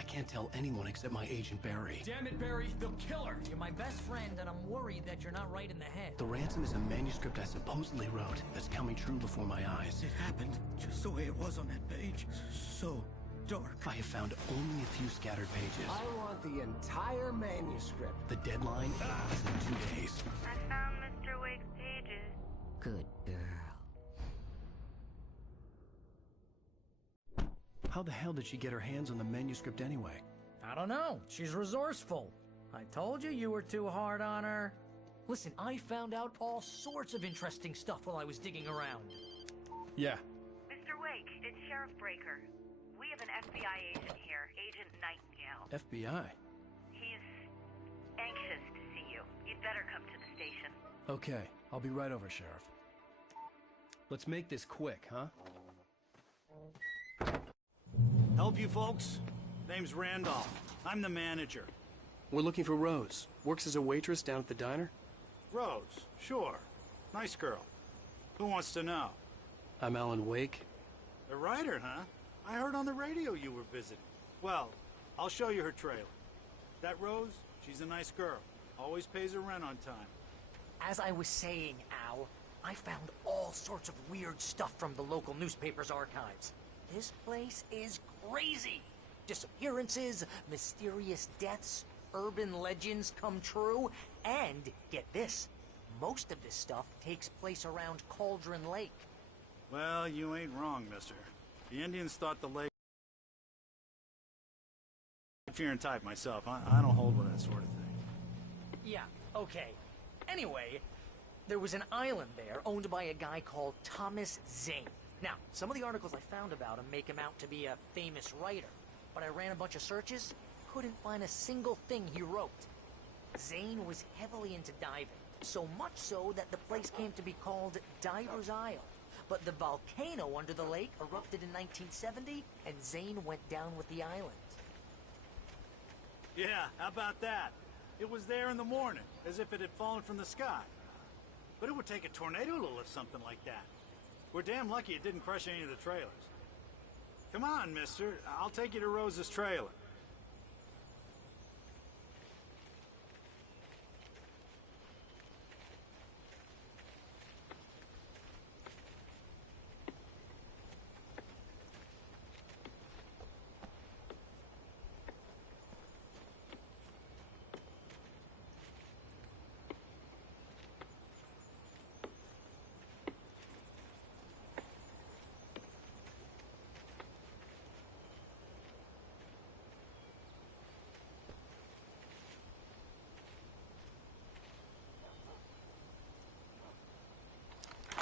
I can't tell anyone except my agent Barry. Damn it, Barry, they'll kill her! You're my best friend, and I'm worried that you're not right in the head. The ransom is a manuscript I supposedly wrote that's coming true before my eyes. It happened just the way it was on that page. So dark. I have found only a few scattered pages. I want the entire manuscript. The deadline is in 2 days. I found Mr. Wake's pages. Good girl. How the hell did she get her hands on the manuscript anyway? I don't know. She's resourceful. I told you were too hard on her. Listen, I found out all sorts of interesting stuff while I was digging around. Yeah. Mr. Wake, it's Sheriff Breaker. We have an FBI agent here, Agent Nightingale. FBI? He's anxious to see you. You'd better come to the station. Okay, I'll be right over, Sheriff. Let's make this quick, huh? Help you folks? Name's Randolph. I'm the manager. We're looking for Rose. Works as a waitress down at the diner. Rose, sure. Nice girl. Who wants to know? I'm Alan Wake. The writer, huh? I heard on the radio you were visiting. Well, I'll show you her trailer. That Rose, she's a nice girl. Always pays her rent on time. As I was saying, Al, I found all sorts of weird stuff from the local newspaper's archives. This place is crazy. Disappearances, mysterious deaths, urban legends come true, and, get this, most of this stuff takes place around Cauldron Lake. Well, you ain't wrong, mister. The Indians thought the lake... Fearing type myself. I don't hold with that sort of thing. Yeah, okay. Anyway, there was an island there owned by a guy called Thomas Zane. Now, some of the articles I found about him make him out to be a famous writer, but I ran a bunch of searches, couldn't find a single thing he wrote. Zane was heavily into diving, so much so that the place came to be called Diver's Isle. But the volcano under the lake erupted in 1970, and Zane went down with the island. Yeah, how about that? It was there in the morning, as if it had fallen from the sky. But it would take a tornado to lift something like that. We're damn lucky it didn't crush any of the trailers. Come on, mister. I'll take you to Rose's trailer.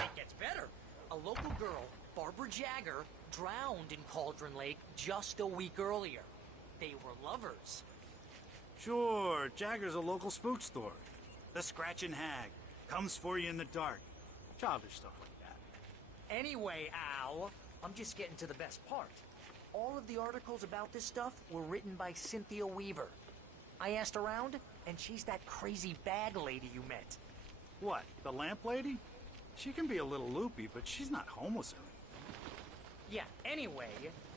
It gets better. A local girl, Barbara Jagger, drowned in Cauldron Lake just a week earlier. They were lovers. Sure, Jagger's a local spook story. The Scratching Hag. Comes for you in the dark. Childish stuff like that. Anyway, Al, I'm just getting to the best part. All of the articles about this stuff were written by Cynthia Weaver. I asked around, and she's that crazy bag lady you met. What, the lamp lady? She can be a little loopy, but she's not homeless or anything. Yeah, anyway,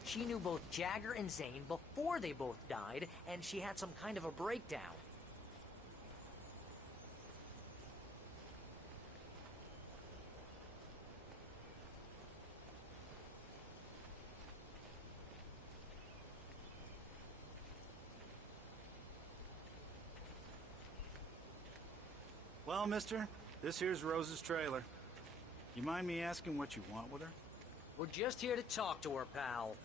she knew both Jagger and Zane before they both died, and she had some kind of a breakdown. Well, mister, this here's Rose's trailer. You mind me asking what you want with her? We're just here to talk to her, pal.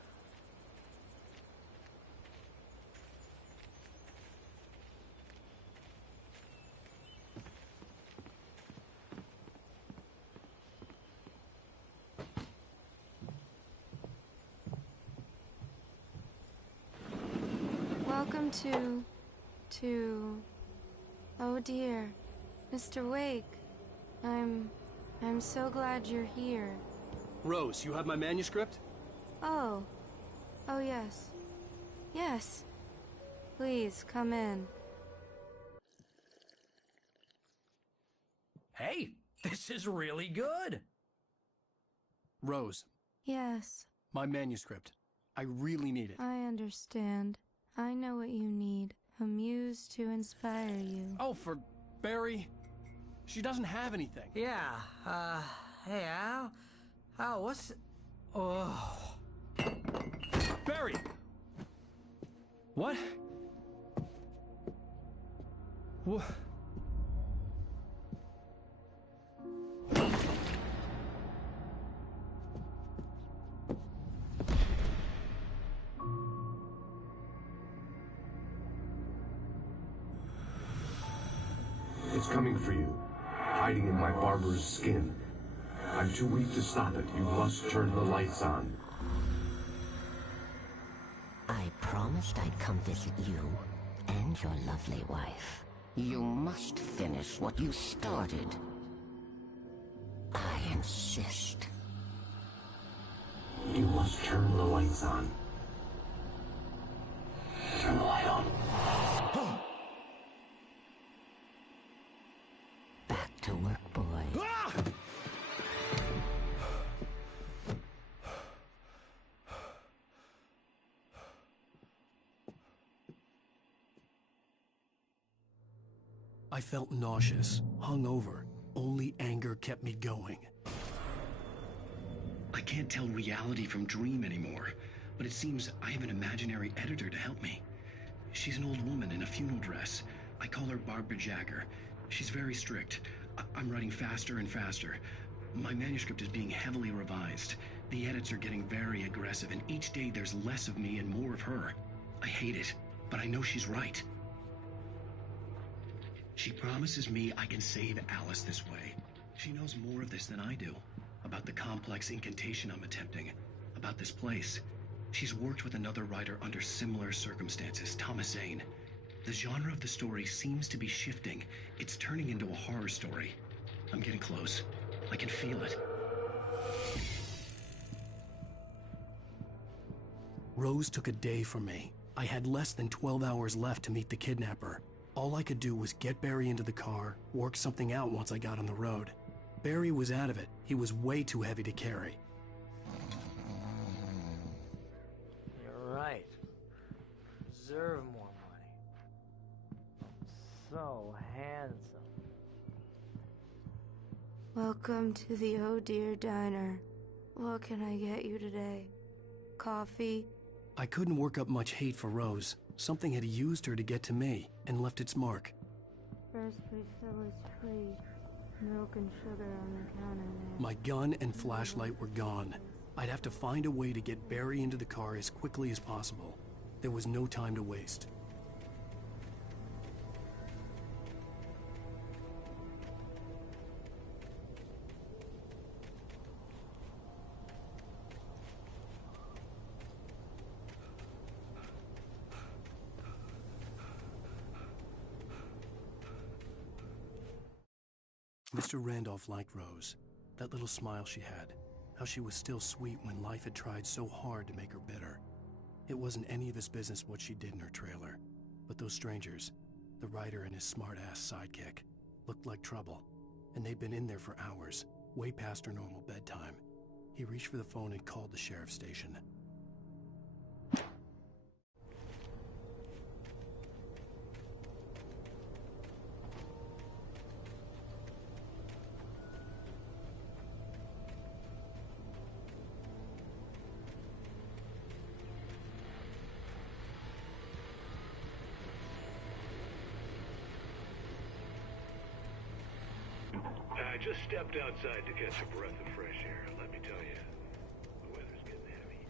Welcome to... Oh dear, Mr. Wake. I'm so glad you're here. Rose, you have my manuscript? Oh. Oh yes. Yes. Please, come in. Hey, this is really good. Rose, Yes, my manuscript. I really need it. I understand. I know what you need. A muse to inspire you. Oh, for Barry? She doesn't have anything. Yeah, hey, Al? Al, what's... Oh... Barry! What? What? It's coming for you, hiding in my barber's skin. I'm too weak to stop it. You must turn the lights on. I promised I'd come visit you and your lovely wife. You must finish what you started. I insist. You must turn the lights on. Turn the light on. Back to work, boy. Ah! I felt nauseous, hungover. Only anger kept me going. I can't tell reality from dream anymore, but it seems I have an imaginary editor to help me. She's an old woman in a funeral dress. I call her Barbara Jagger. She's very strict. I'm writing faster and faster. My manuscript is being heavily revised. The edits are getting very aggressive, and each day there's less of me and more of her. I hate it, but I know she's right. She promises me I can save Alice this way. She knows more of this than I do. About the complex incantation I'm attempting. About this place. She's worked with another writer under similar circumstances, Thomas Zane. The genre of the story seems to be shifting. It's turning into a horror story. I'm getting close. I can feel it. Rose took a day from me. I had less than 12 hours left to meet the kidnapper. All I could do was get Barry into the car, work something out once I got on the road. Barry was out of it. He was way too heavy to carry. You're right. Deserve more money. So handsome. Welcome to the Oh Dear Diner. What can I get you today? Coffee? I couldn't work up much hate for Rose. Something had used her to get to me and left its mark. First refill is free. Milk and sugar on the counter there. My gun and flashlight were gone. I'd have to find a way to get Barry into the car as quickly as possible. There was no time to waste. Mr. Randolph liked Rose. That little smile she had. How she was still sweet when life had tried so hard to make her bitter. It wasn't any of his business what she did in her trailer. But those strangers, the writer and his smart-ass sidekick, looked like trouble. And they'd been in there for hours, way past her normal bedtime. He reached for the phone and called the sheriff's station. I just stepped outside to catch a breath of fresh air. Let me tell you, the weather's getting heavy.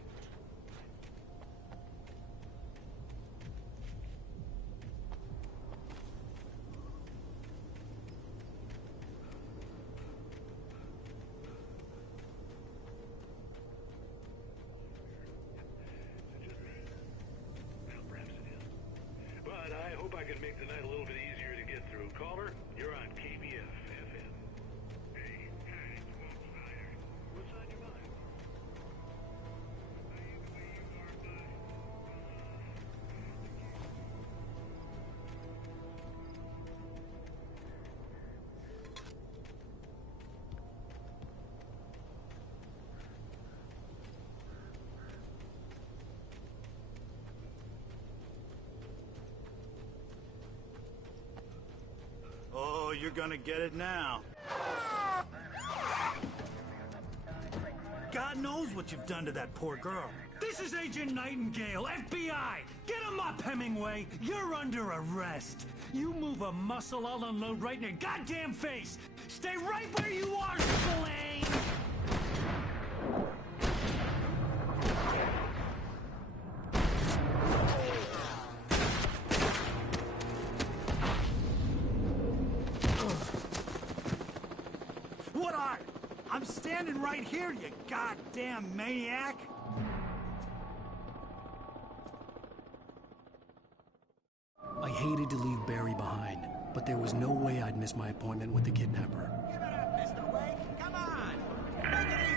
Is it just me? Well, perhaps it is. But I hope I can make the night a little bit easier to get through. Caller, you're on KBF FM. What's on your mind? you're gonna get it now. God knows what you've done to that poor girl. This is Agent Nightingale, FBI! Get him up, Hemingway! You're under arrest! You move a muscle, I'll unload right in your goddamn face! Stay right where you are, Spillane! What are? I'm standing right here, you goddamn maniac! I hated to leave Barry behind, but there was no way I'd miss my appointment with the kidnapper. Give it up, Mr. Wake. Come on. Take it easy.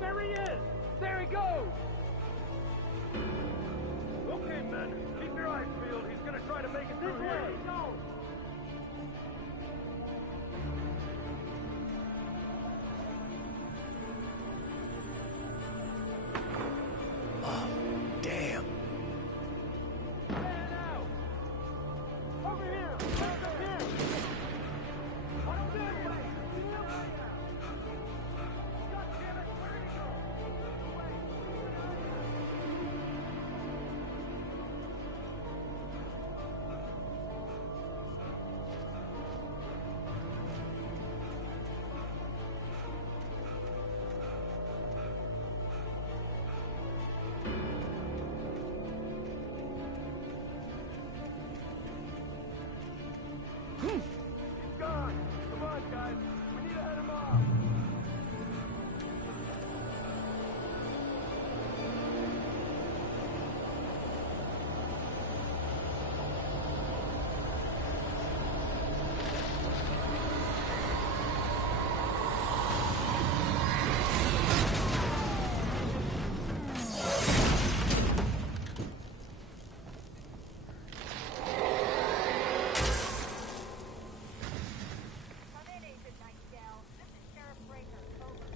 There he is! There he goes! Okay, men, keep your eyes peeled. He's gonna try to make it through here. Oh, damn. Man out! Over here! Over here! On this way! God damn it! Where did he go? He's gone! Come on, guys! We need to head him off! Come in, Agent Nightingale. This is Sheriff Breaker. Over.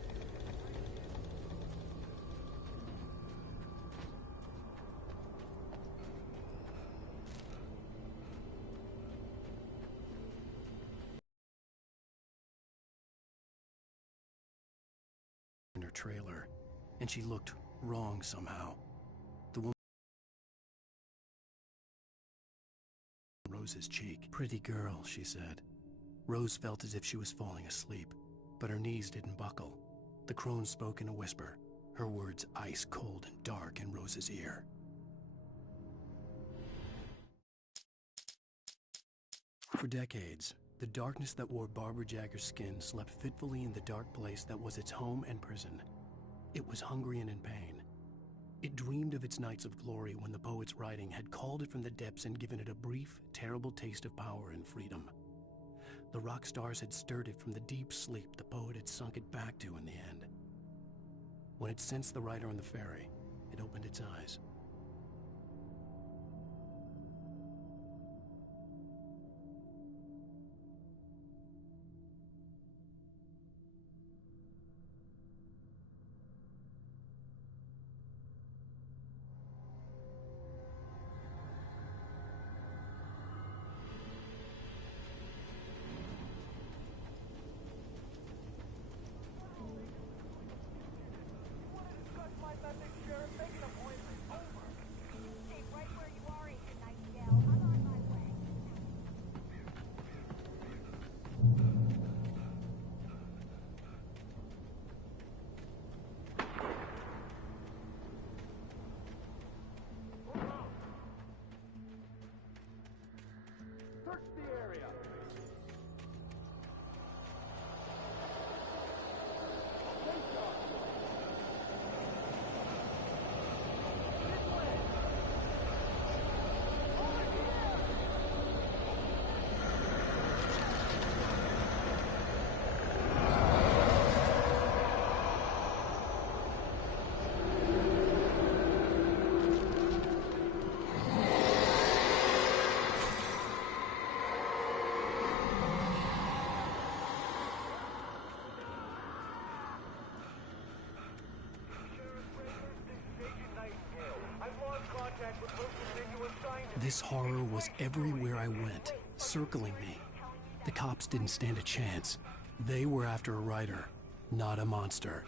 In her trailer, and she looked wrong somehow. The woman on Rose's cheek. Pretty girl, she said. Rose felt as if she was falling asleep, but her knees didn't buckle. The crone spoke in a whisper, her words ice cold and dark in Rose's ear. For decades, the darkness that wore Barbara Jagger's skin slept fitfully in the dark place that was its home and prison. It was hungry and in pain. It dreamed of its nights of glory when the poet's writing had called it from the depths and given it a brief, terrible taste of power and freedom. The rock stars had stirred it from the deep sleep the poet had sunk it back to in the end. When it sensed the writer on the ferry, it opened its eyes. Search the area! This horror was everywhere I went, circling me. The cops didn't stand a chance. They were after a writer, not a monster.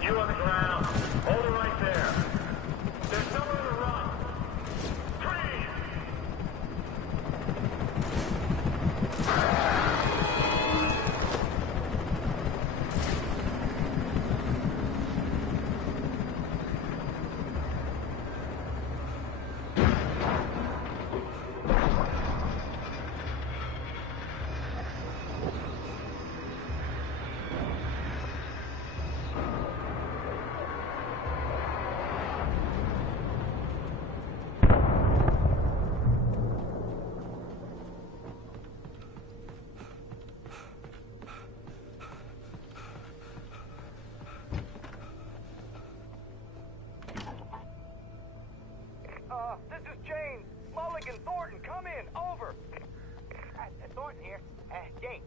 You on the ground. Hold it right there. There's somewhere to run. Freeze! This is James. Mulligan, Thornton, come in. Over. Thornton here. James,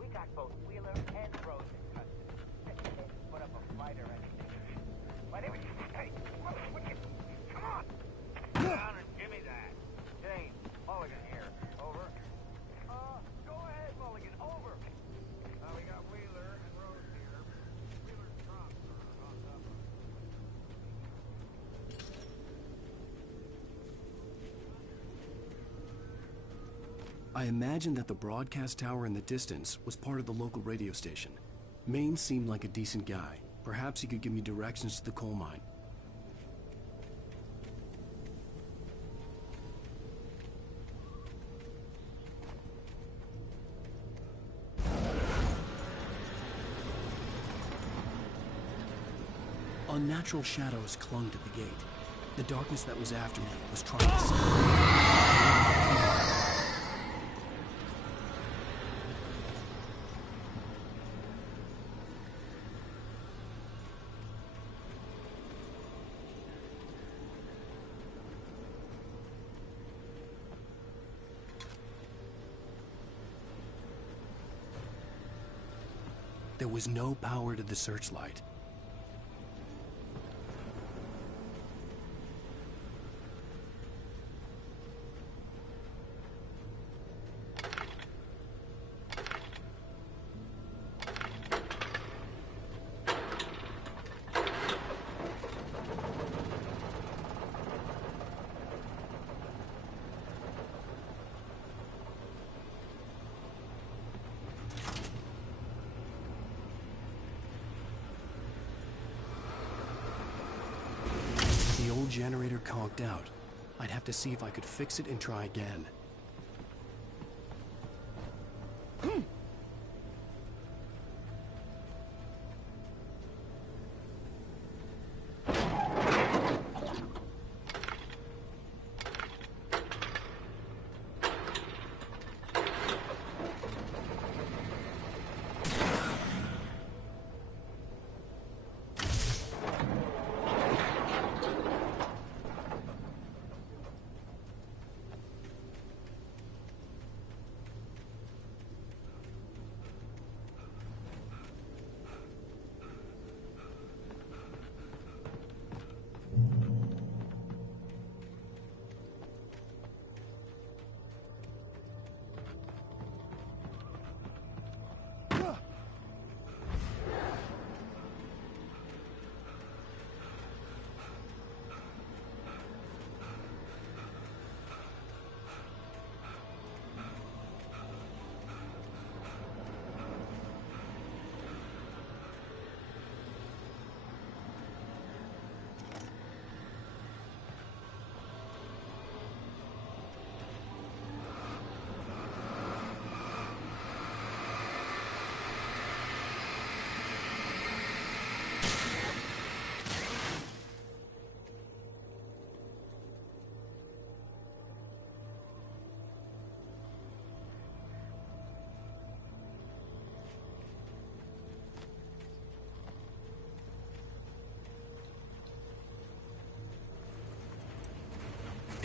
we got both Wheeler and Rose in custody. Put up a fight or anything. Whatever you... Hey, what you... Come on! Down and give me that. James, Mulligan here. Over. Go ahead, Mulligan. Over. We got Wheeler and Rose here. Wheeler's drunk. I imagined that the broadcast tower in the distance was part of the local radio station. Maine seemed like a decent guy. Perhaps he could give me directions to the coal mine. Unnatural shadows clung to the gate. The darkness that was after me was trying to stop me. There was no power to the searchlight. The old generator conked out. I'd have to see if I could fix it and try again.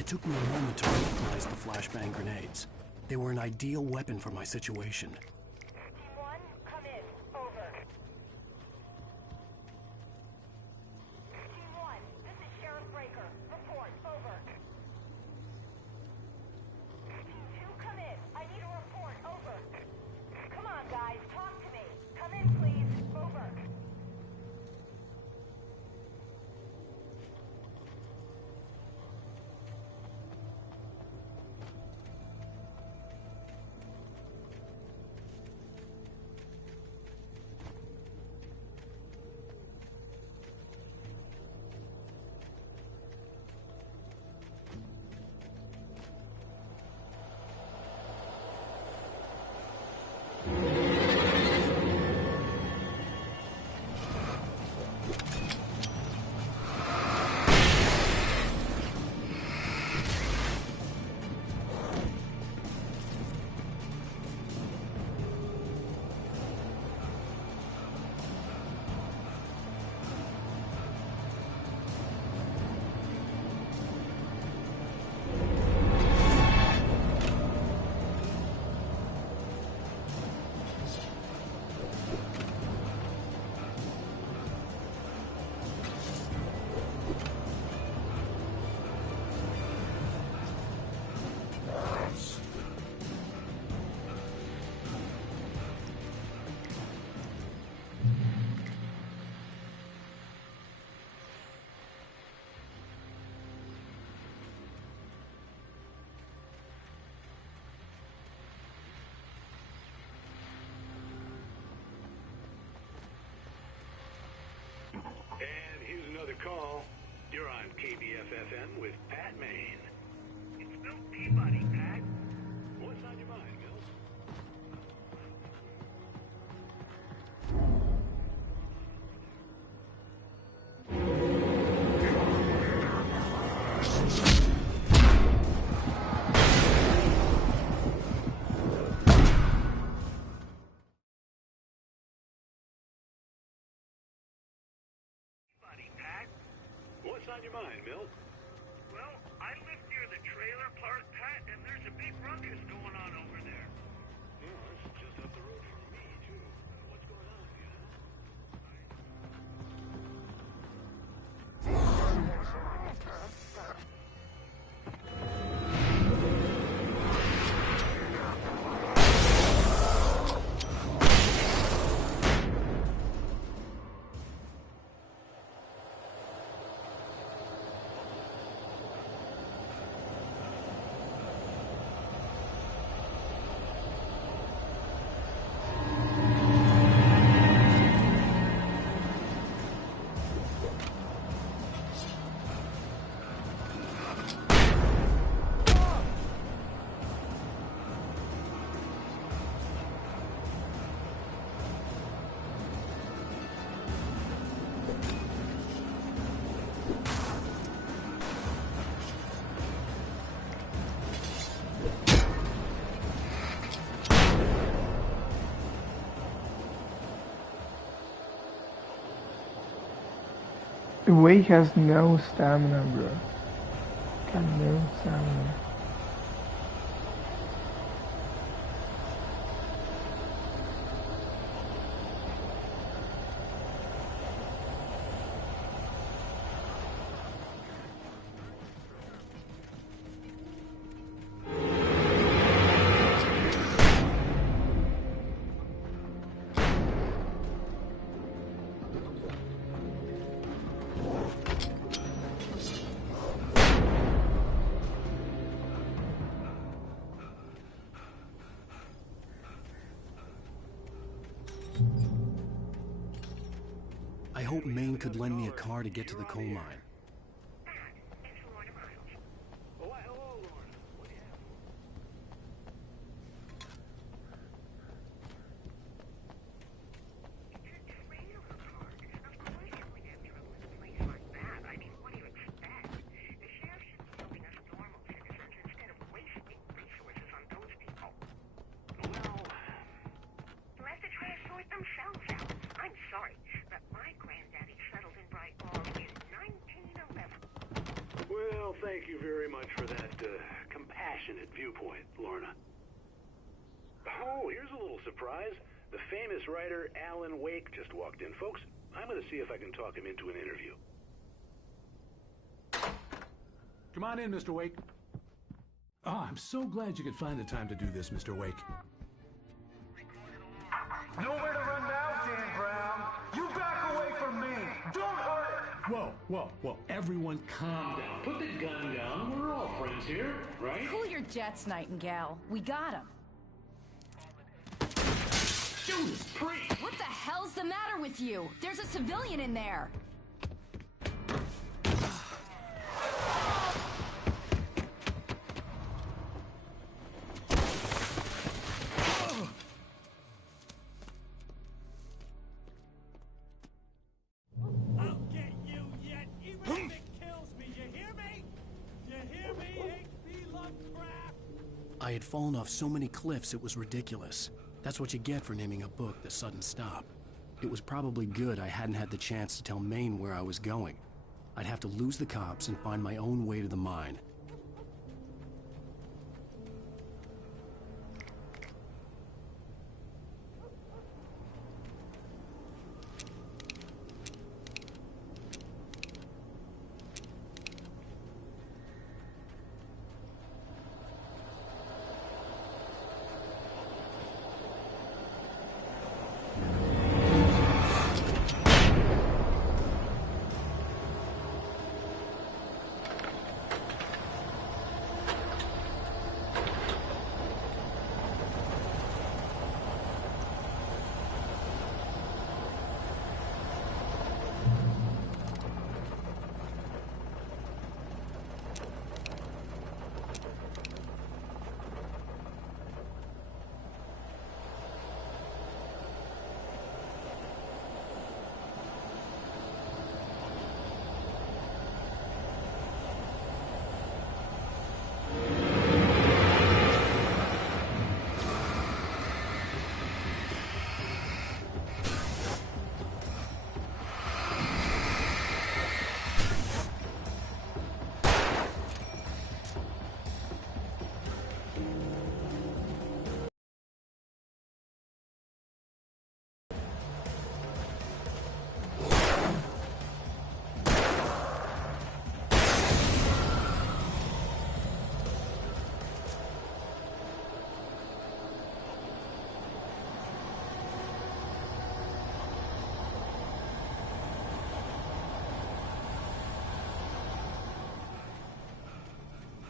took me a moment to recognize the flashbang grenades. They were an ideal weapon for my situation. Team 1, come in. Over. Team 1, this is Sheriff Breaker. Report. Over. Team 2, come in. I need a report. Over. Come on, guys. Talk to me. Come in, please. Over. And here's another call. You're on KBF-FM with Pat Maine. It's Bill Peabody, Pat. What's on your mind, Mills? What's on your mind, Milt? Well, I live near the trailer park, Pat, and there's a big ruckus going on over there. Oh, that's just up the road from me, too. What's going on, you know? Wake has no stamina, bro. Got no stamina. I hope Maine could lend me a car to get to the coal mine. Themselves out. I'm sorry, but my granddaddy settled in Bright Falls in 19 Well, thank you very much for that compassionate viewpoint, Lorna. Oh, here's a little surprise. The famous writer Alan Wake just walked in. Folks, I'm going to see if I can talk him into an interview. Come on in, Mr. Wake. Oh, I'm so glad you could find the time to do this, Mr. Wake. Nowhere to run now, Dan Brown. You back away from me. Don't hurt it. Whoa. Everyone calm down. Put the gun down. We're all friends here, right? Cool your jets, Nightingale. We got him. Judas Priest! What the hell's the matter with you? There's a civilian in there. I'll get you yet, even if it kills me. You hear me? You hear me, H.P. Lovecraft? I had fallen off so many cliffs it was ridiculous. That's what you get for naming a book The Sudden Stop. It was probably good I hadn't had the chance to tell Maine where I was going. I'd have to lose the cops and find my own way to the mine.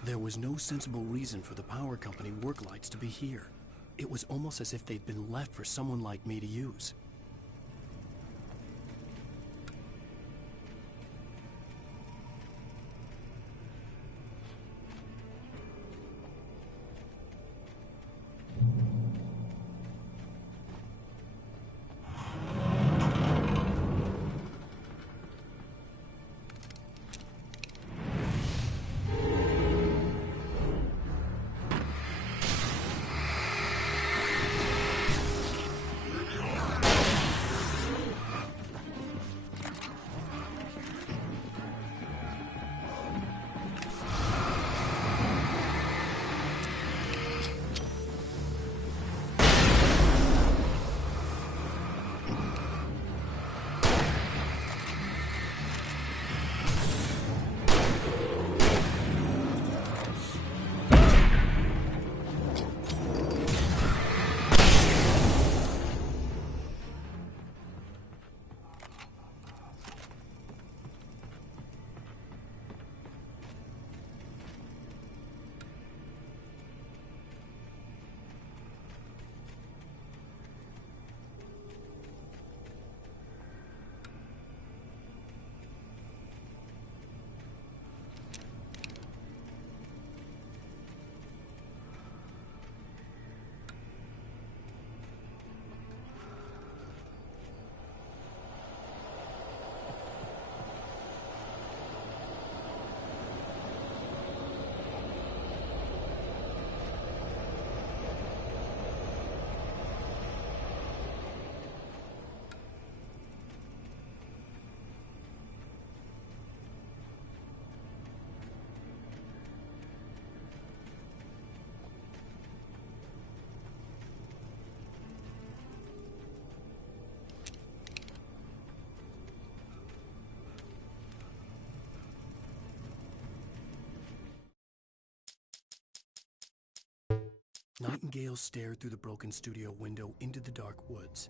There was no sensible reason for the power company work lights to be here. It was almost as if they'd been left for someone like me to use. Nightingale stared through the broken studio window into the dark woods.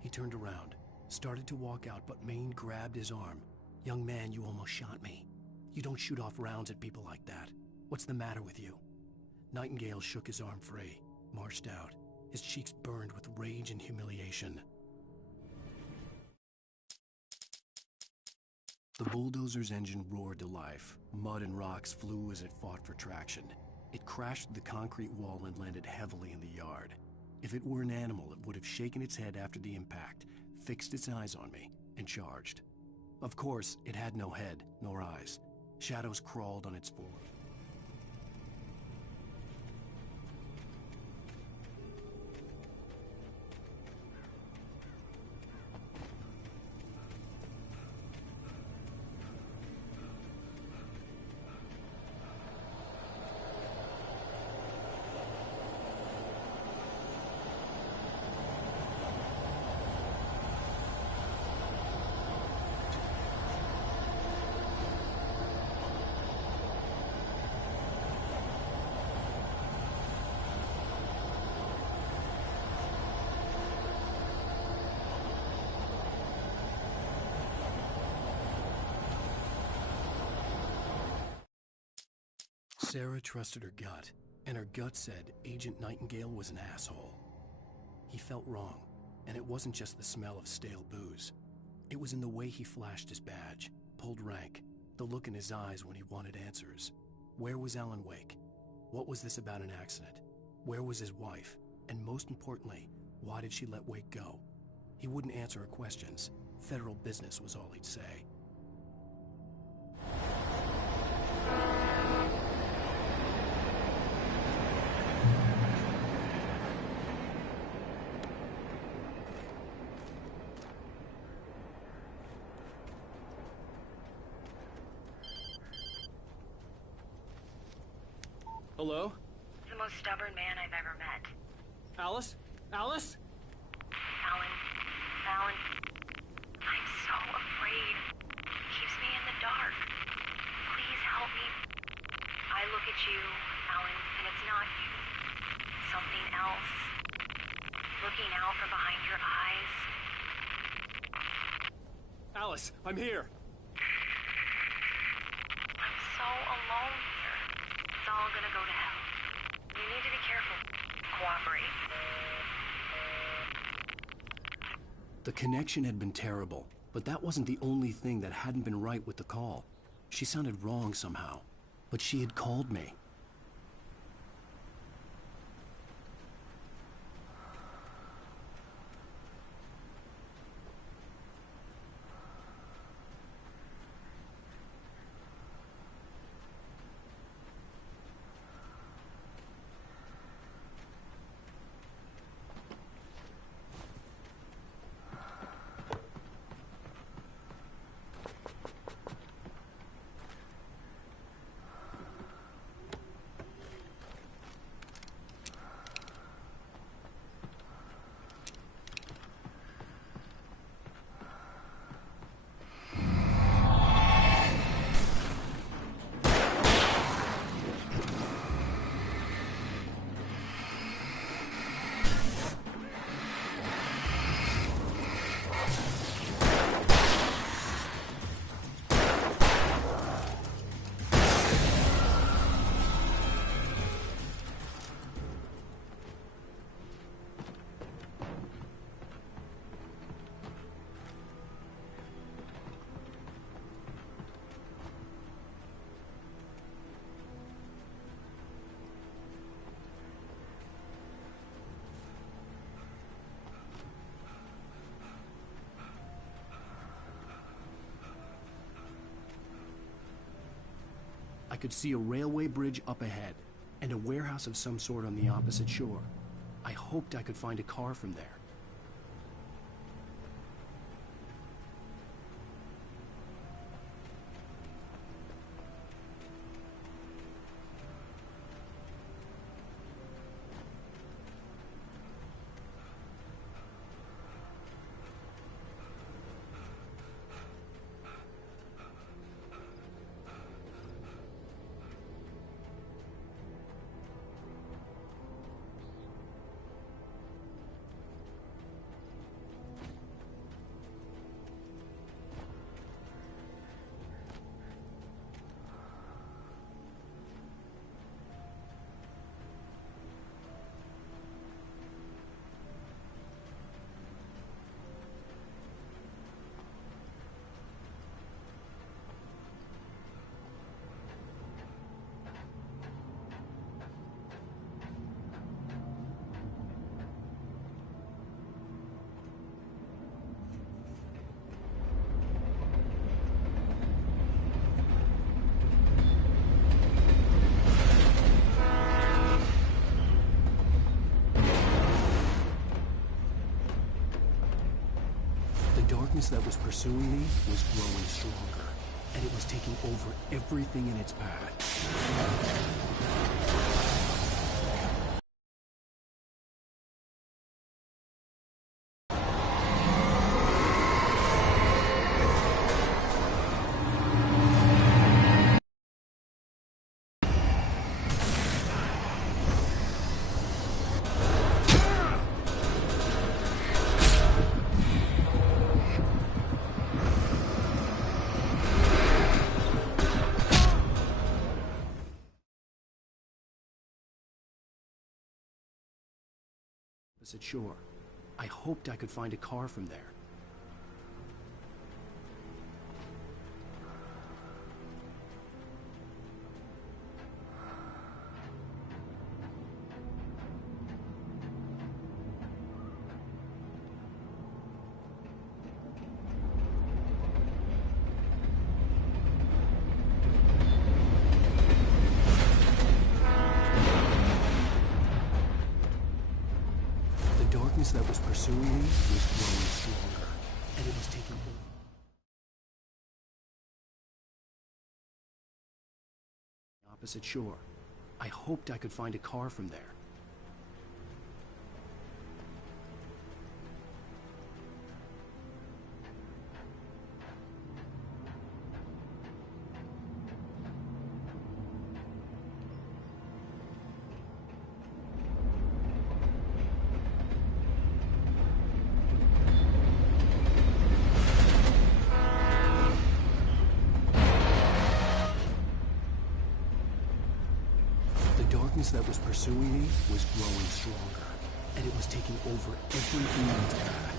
He turned around, started to walk out, but Maine grabbed his arm. "Young man, you almost shot me. You don't shoot off rounds at people like that. What's the matter with you?" Nightingale shook his arm free, marched out. His cheeks burned with rage and humiliation. The bulldozer's engine roared to life. Mud and rocks flew as it fought for traction. It crashed through the concrete wall and landed heavily in the yard. If it were an animal, it would have shaken its head after the impact, fixed its eyes on me, and charged. Of course, it had no head, nor eyes. Shadows crawled on its floor. Sarah trusted her gut, and her gut said Agent Nightingale was an asshole. He felt wrong, and it wasn't just the smell of stale booze. It was in the way he flashed his badge, pulled rank, the look in his eyes when he wanted answers. Where was Alan Wake? What was this about an accident? Where was his wife? And most importantly, why did she let Wake go? He wouldn't answer her questions. Federal business was all he'd say. Hello? The most stubborn man I've ever met. Alice? Alice? Alan, I'm so afraid. He keeps me in the dark. Please help me. I look at you, Alan, and it's not you. Something else. Looking out from behind your eyes. Alice, I'm here. I'm so alone here. It's all gonna go to hell. You need to be careful. Cooperate. The connection had been terrible, but that wasn't the only thing that hadn't been right with the call. She sounded wrong somehow, but she had called me. I could see a railway bridge up ahead, and a warehouse of some sort on the opposite shore. I hoped I could find a car from there. that was pursuing me was growing stronger, and it was taking over everything in its path. Opposite shore. I hoped I could find a car from there. That was pursuing me was growing stronger, and it was taking over. Opposite shore. I hoped I could find a car from there. The darkness that was pursuing me was growing stronger, and it was taking over everything in its path.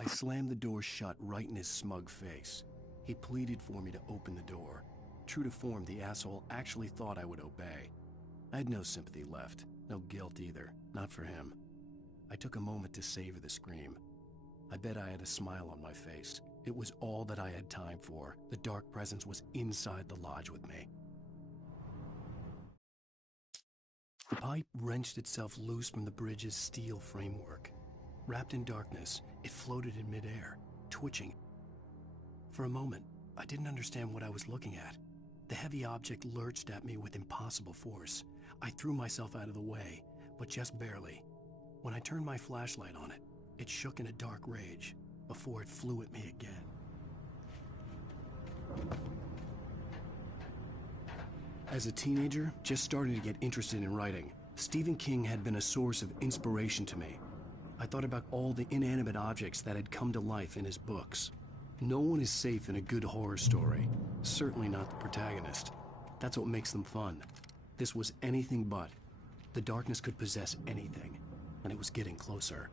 I slammed the door shut right in his smug face. He pleaded for me to open the door. True to form, the asshole actually thought I would obey. I had no sympathy left, no guilt either, not for him. I took a moment to savor the scream. I bet I had a smile on my face. It was all that I had time for. The dark presence was inside the lodge with me. The pipe wrenched itself loose from the bridge's steel framework. Wrapped in darkness, it floated in midair, twitching. For a moment, I didn't understand what I was looking at. The heavy object lurched at me with impossible force. I threw myself out of the way, but just barely. When I turned my flashlight on it, it shook in a dark rage before it flew at me again. As a teenager, just starting to get interested in writing, Stephen King had been a source of inspiration to me. I thought about all the inanimate objects that had come to life in his books. No one is safe in a good horror story. Certainly not the protagonist. That's what makes them fun. This was anything but. The darkness could possess anything, and it was getting closer.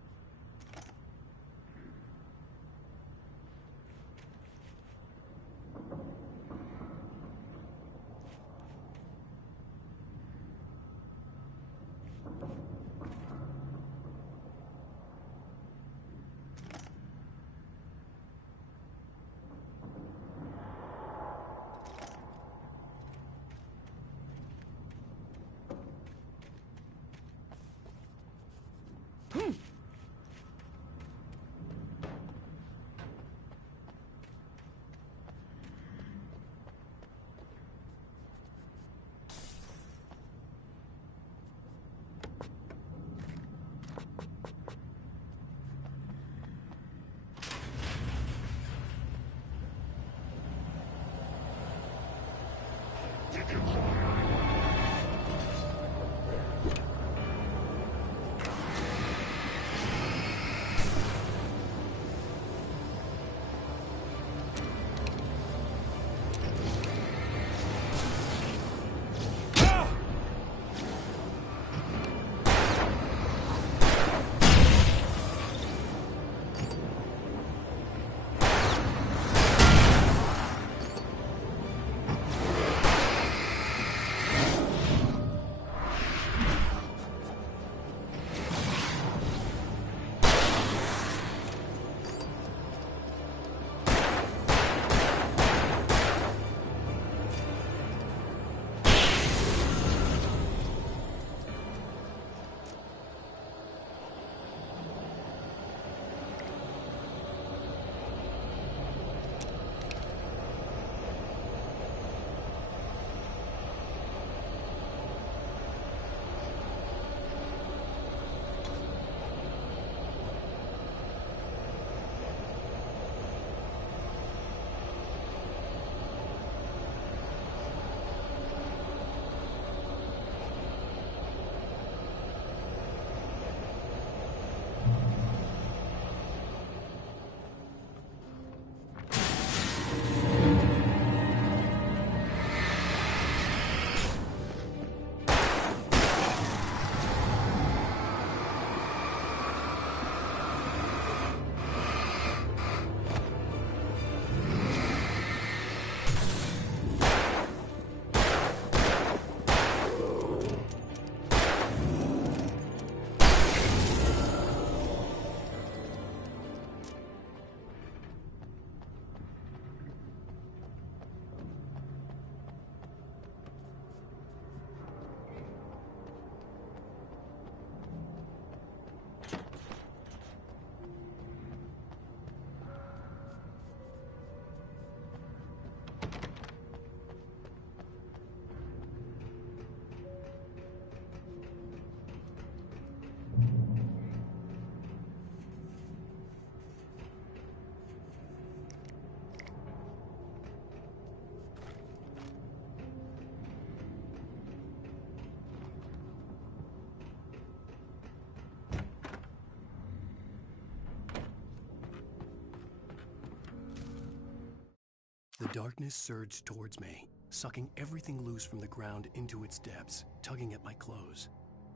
darkness surged towards me, sucking everything loose from the ground into its depths, tugging at my clothes.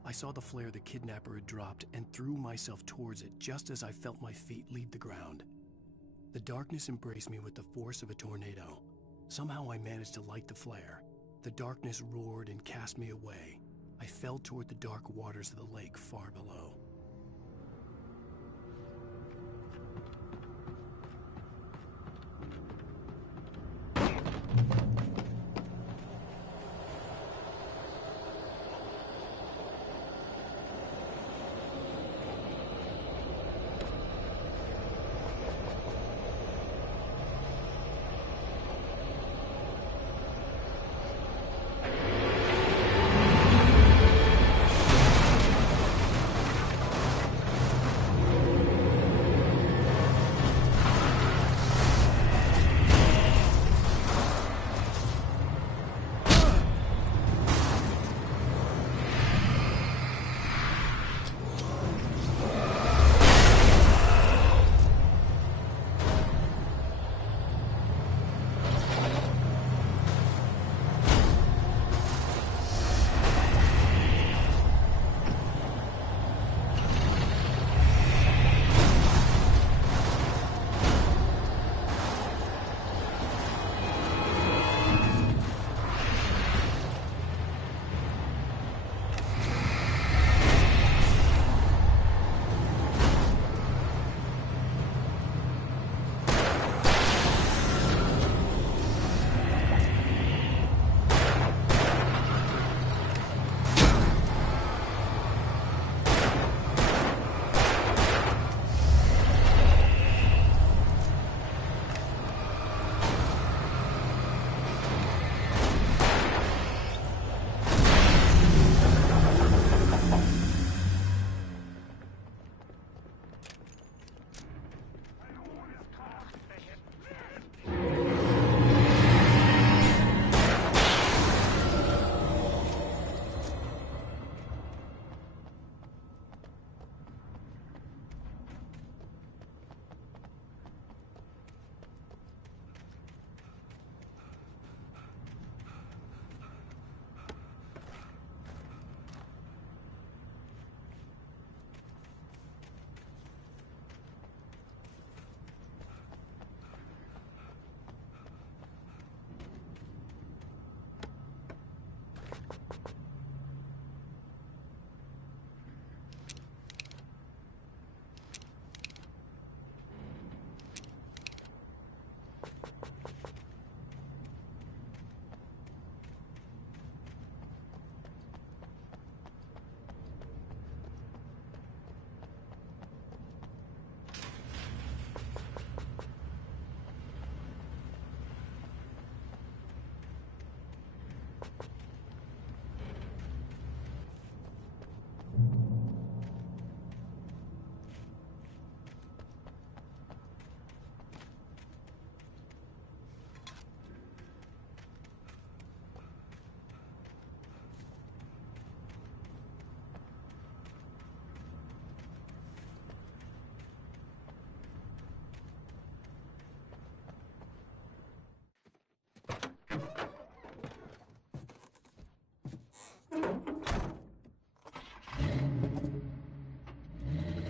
I saw the flare the kidnapper had dropped and threw myself towards it just as I felt my feet leave the ground. The darkness embraced me with the force of a tornado. Somehow I managed to light the flare. The darkness roared and cast me away. I fell toward the dark waters of the lake far below.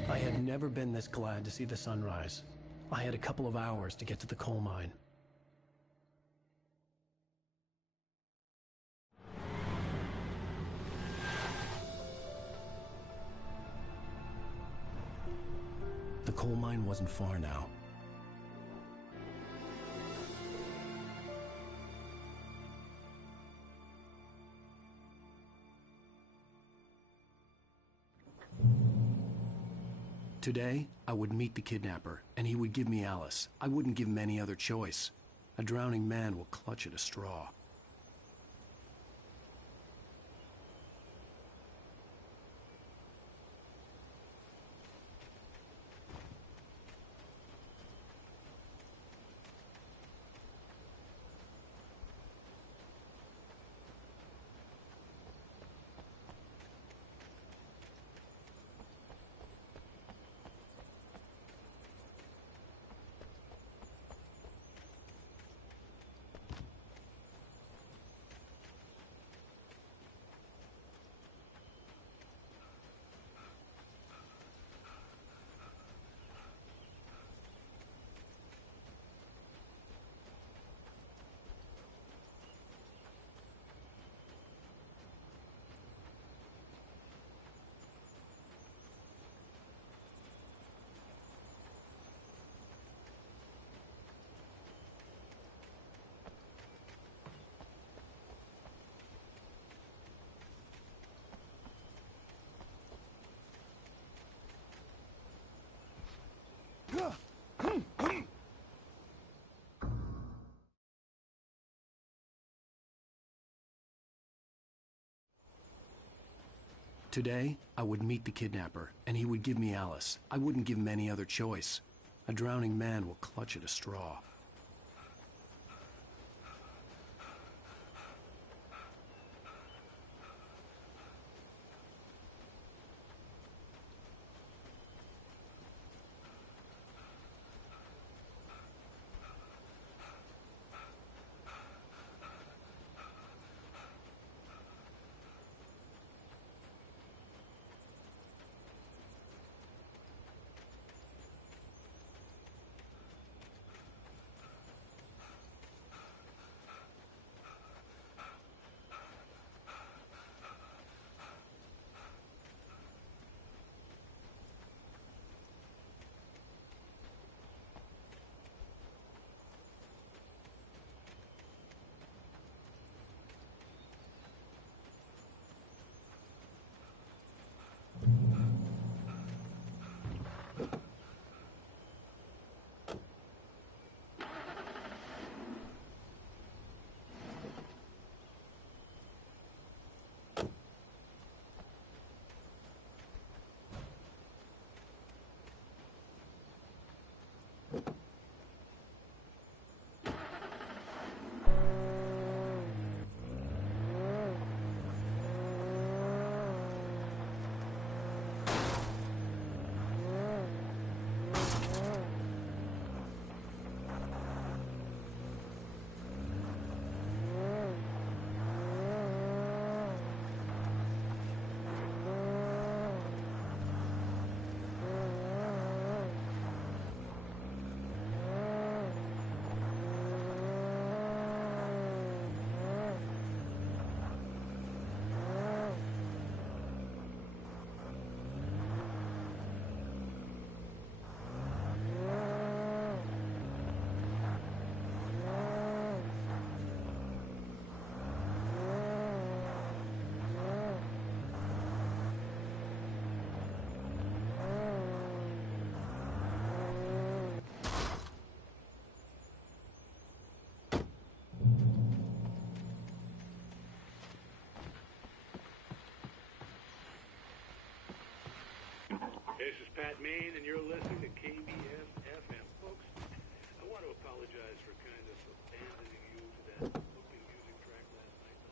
I had never been this glad to see the sunrise. I had a couple of hours to get to the coal mine. The coal mine wasn't far now. Today, I would meet the kidnapper, and he would give me Alice. I wouldn't give him any other choice. A drowning man will clutch at a straw. Today, I would meet the kidnapper, and he would give me Alice. I wouldn't give him any other choice. A drowning man will clutch at a straw. This is Pat Maine, and you're listening to KBF-FM. Folks, I want to apologize for kind of abandoning you to that looping music track last night.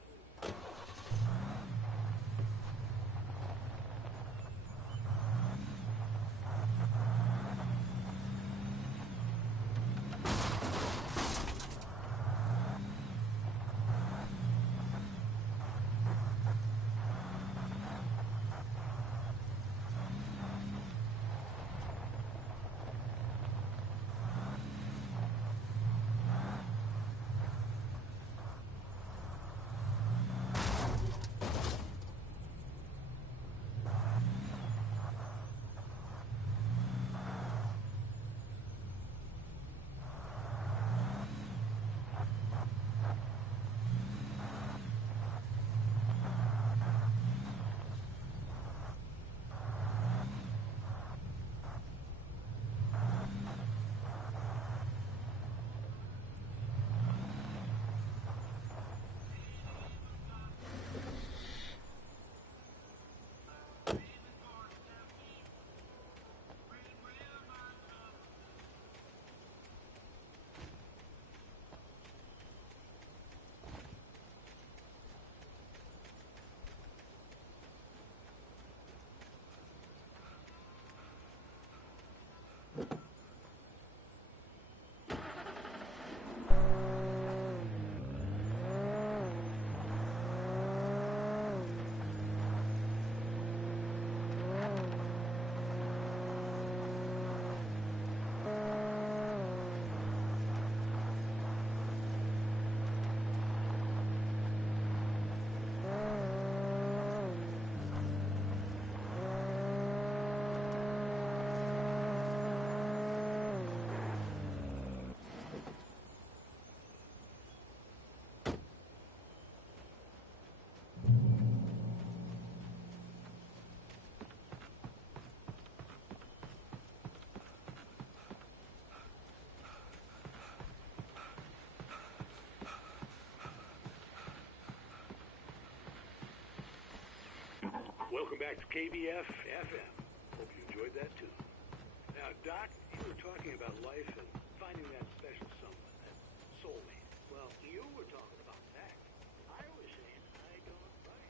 Welcome back to KBF FM. Hope you enjoyed that too. Now, Doc, you were talking about life and finding that special someone, that soulmate. Well, you were talking about sex. I was saying I don't like.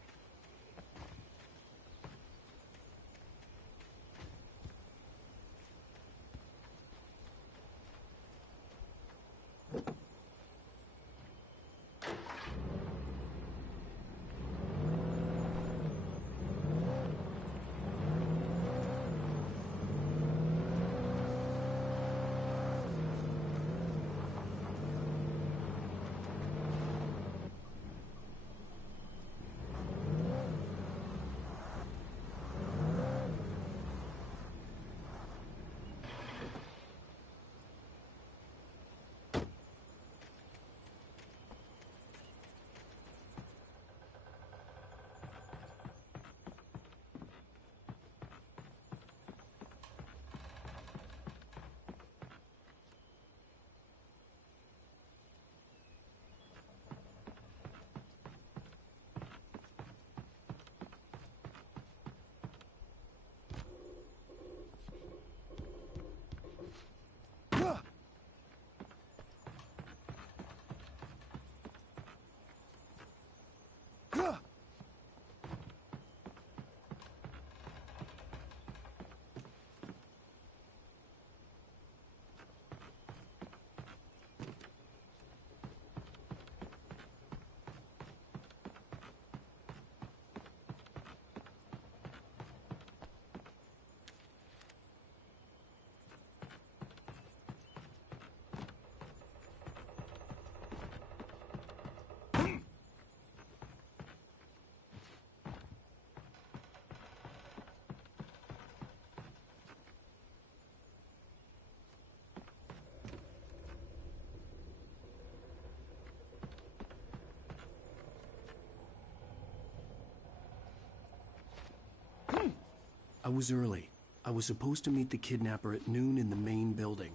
I was early. I was supposed to meet the kidnapper at noon in the main building.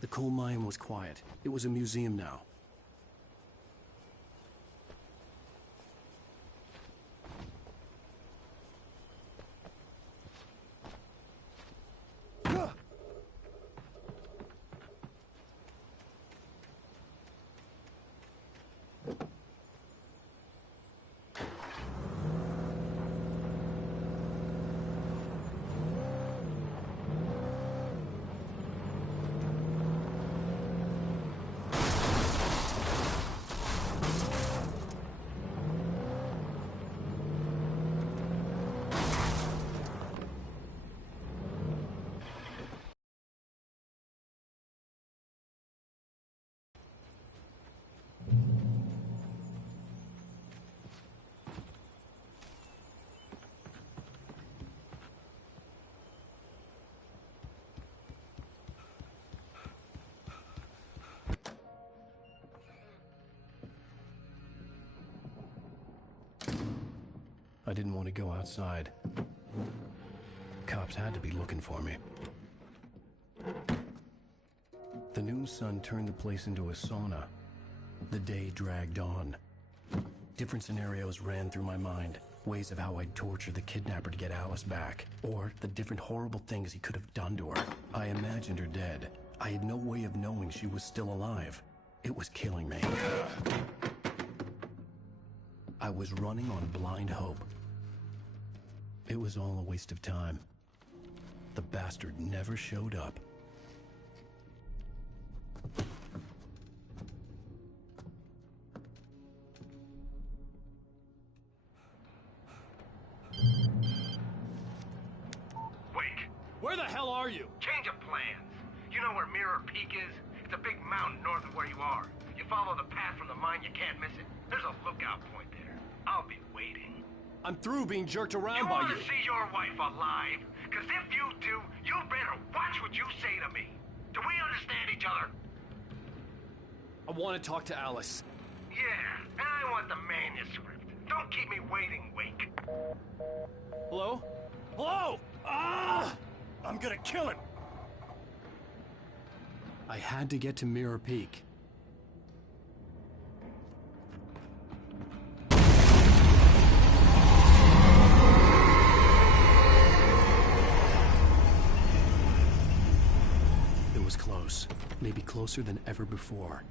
The coal mine was quiet. It was a museum now. I didn't want to go outside. Cops had to be looking for me. The noon sun turned the place into a sauna. The day dragged on. Different scenarios ran through my mind. Ways of how I'd torture the kidnapper to get Alice back. Or the different horrible things he could have done to her. I imagined her dead. I had no way of knowing she was still alive. It was killing me. I was running on blind hope. It was all a waste of time. The bastard never showed up. Wake! Where the hell are you? Change of plans. You know where Mirror Peak is? It's a big mountain north of where you are. You follow the path from the mine, you can't miss it. There's a lookout point there. I'll be waiting. I'm through being jerked around You by want you. to see your wife alive? Because if you do, you better watch what you say to me. Do we understand each other? I want to talk to Alice. Yeah, and I want the manuscript. Don't keep me waiting, Wake. Hello? Hello! Ah! I'm gonna kill him! I had to get to Mirror Peak. was close, maybe closer than ever before.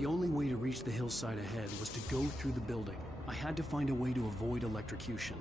The only way to reach the hillside ahead was to go through the building. I had to find a way to avoid electrocution.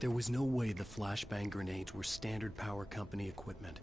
There was no way the flashbang grenades were Standard Power Company equipment.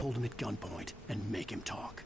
Hold him at gunpoint and make him talk.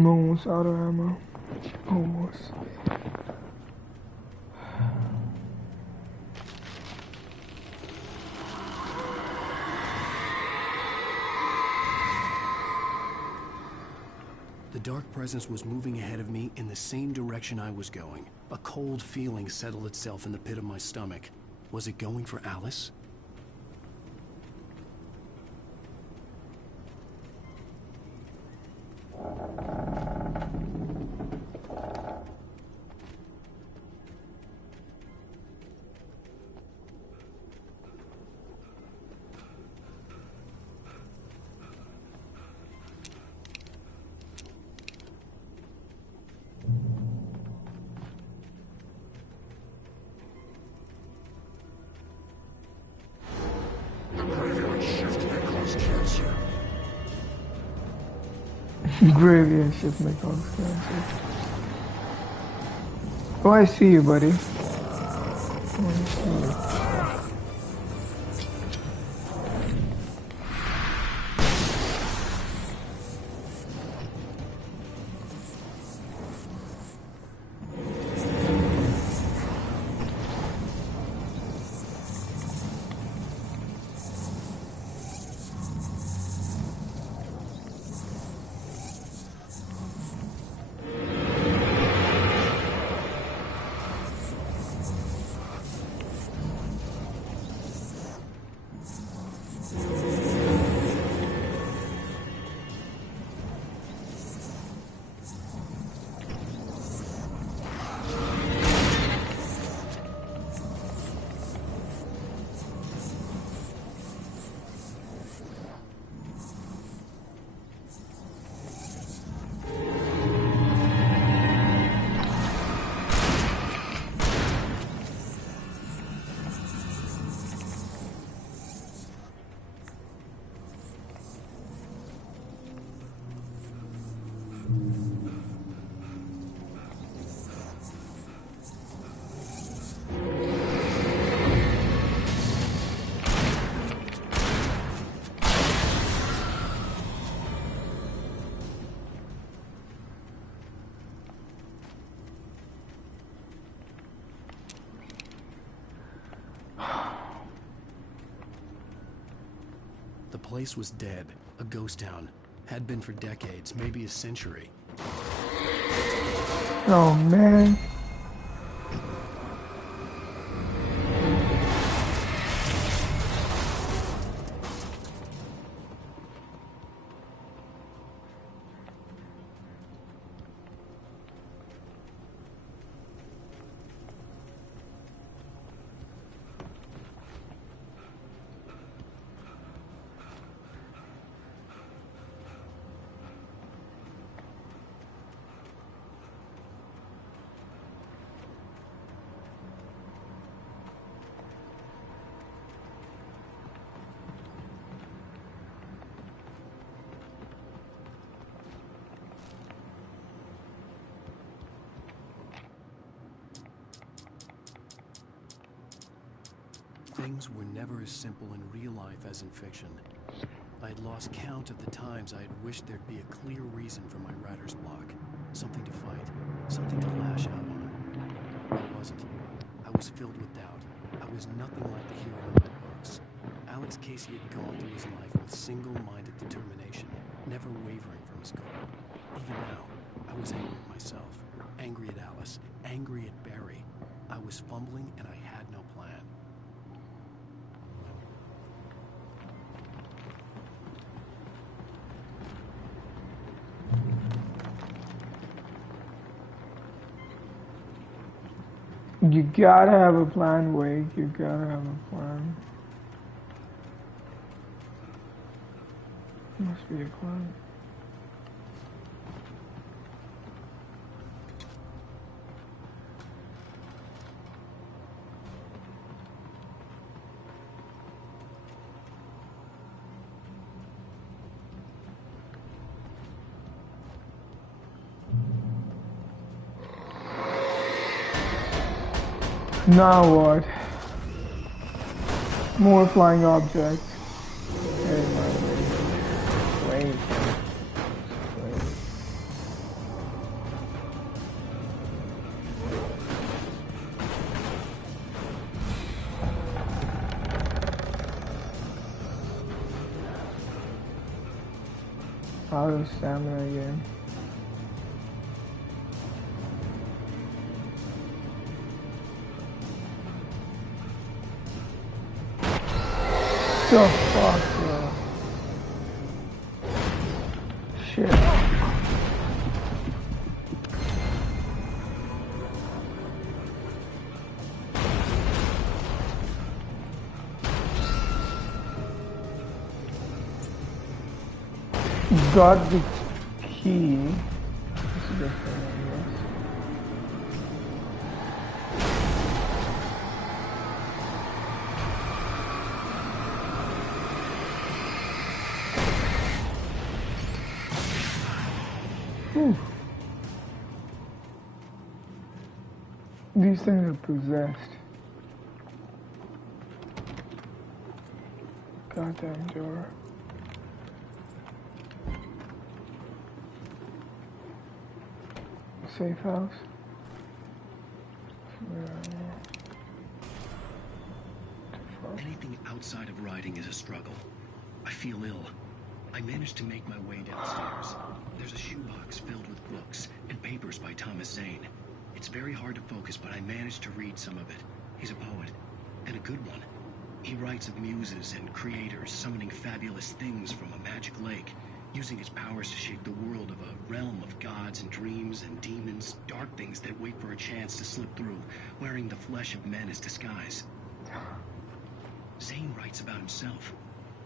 I'm almost out of ammo. Almost. The dark presence was moving ahead of me in the same direction I was going. A cold feeling settled itself in the pit of my stomach. Was it going for Alice? Graveyard shift may cause cancer. Oh, I see you, buddy. Oh, I see you. The place was dead, a ghost town. Had been for decades, maybe a century. Oh man. Things were never as simple in real life as in fiction. I had lost count of the times I had wished there'd be a clear reason for my writer's block. Something to fight, something to lash out on. But it wasn't. I was filled with doubt. I was nothing like the hero in my books. Alex Casey had gone through his life with single-minded determination, never wavering from his goal. Even now, I was angry at myself, angry at Alice, angry at Barry. I was fumbling and I had no plan. You gotta have a plan, Wake. You gotta have a plan. Must be a plan. Now what? More flying objects. Hey, man. Wait. Out of stamina again. The fuck, bro? Shit. Got the key. This is the thing, I guess. Whew. These things are possessed. Goddamn door. Safe house. Anything outside of riding is a struggle. I feel ill. I managed to make my way downstairs. There's a shoebox filled with books and papers by Thomas Zane. It's very hard to focus, but I managed to read some of it. He's a poet, and a good one. He writes of muses and creators summoning fabulous things from a magic lake, using his powers to shape the world of a realm of gods and dreams and demons, dark things that wait for a chance to slip through, wearing the flesh of men as disguise. Zane writes about himself,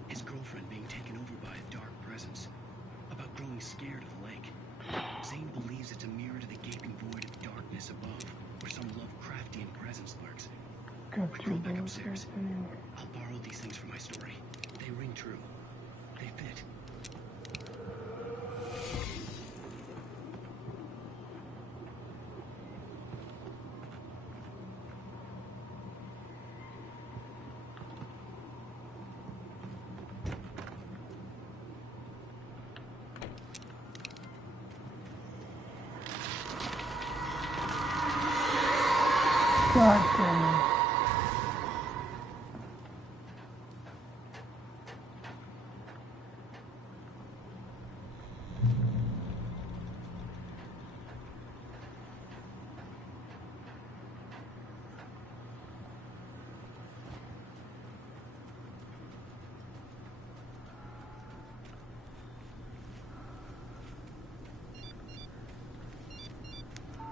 his girlfriend being taken over by a dark presence, about growing scared of the lake. Zane believes it's a mirror to the gaping void of darkness above, where some Lovecraftian presence lurks. I crawl back upstairs. I'll borrow these things for my story. They ring true. They fit. God damn it.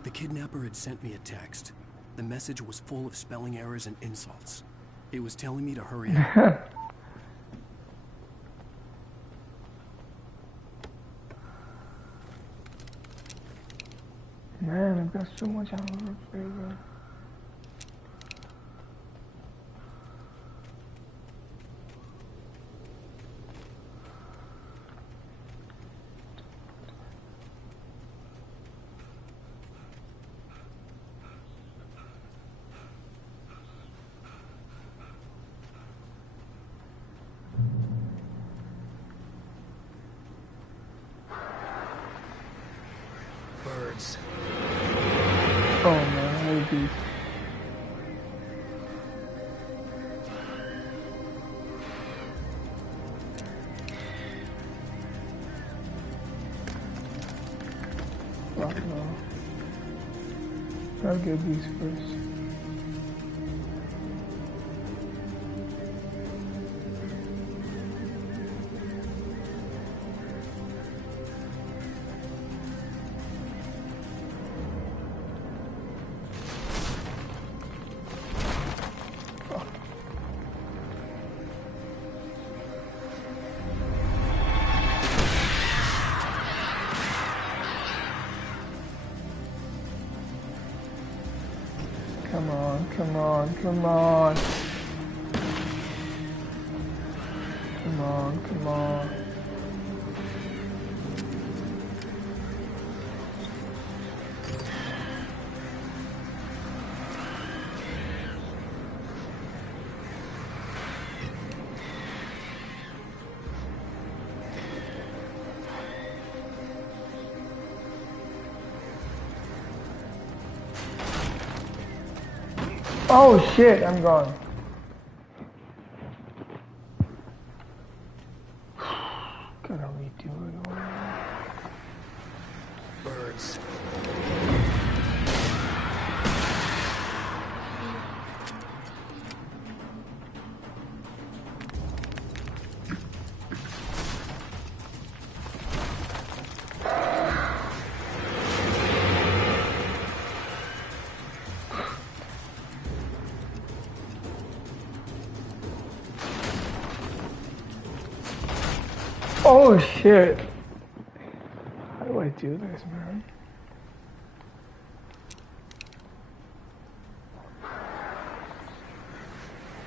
The kidnapper had sent me a text. The message was full of spelling errors and insults. It was telling me to hurry up. Man, I've got so much on my plate. Birds. Oh man, I hate these. Fuck no. I'll get these first. Come on, come on, come on. Come on, come on. Oh shit, I'm gone. Gotta redo it all. Birds. Oh shit. How do I do this, man?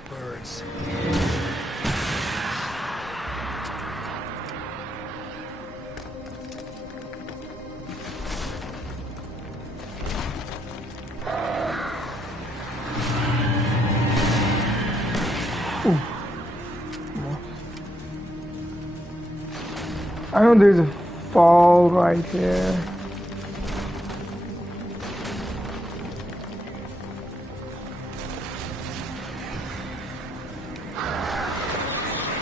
Birds. Ooh. I know there's a fall right here.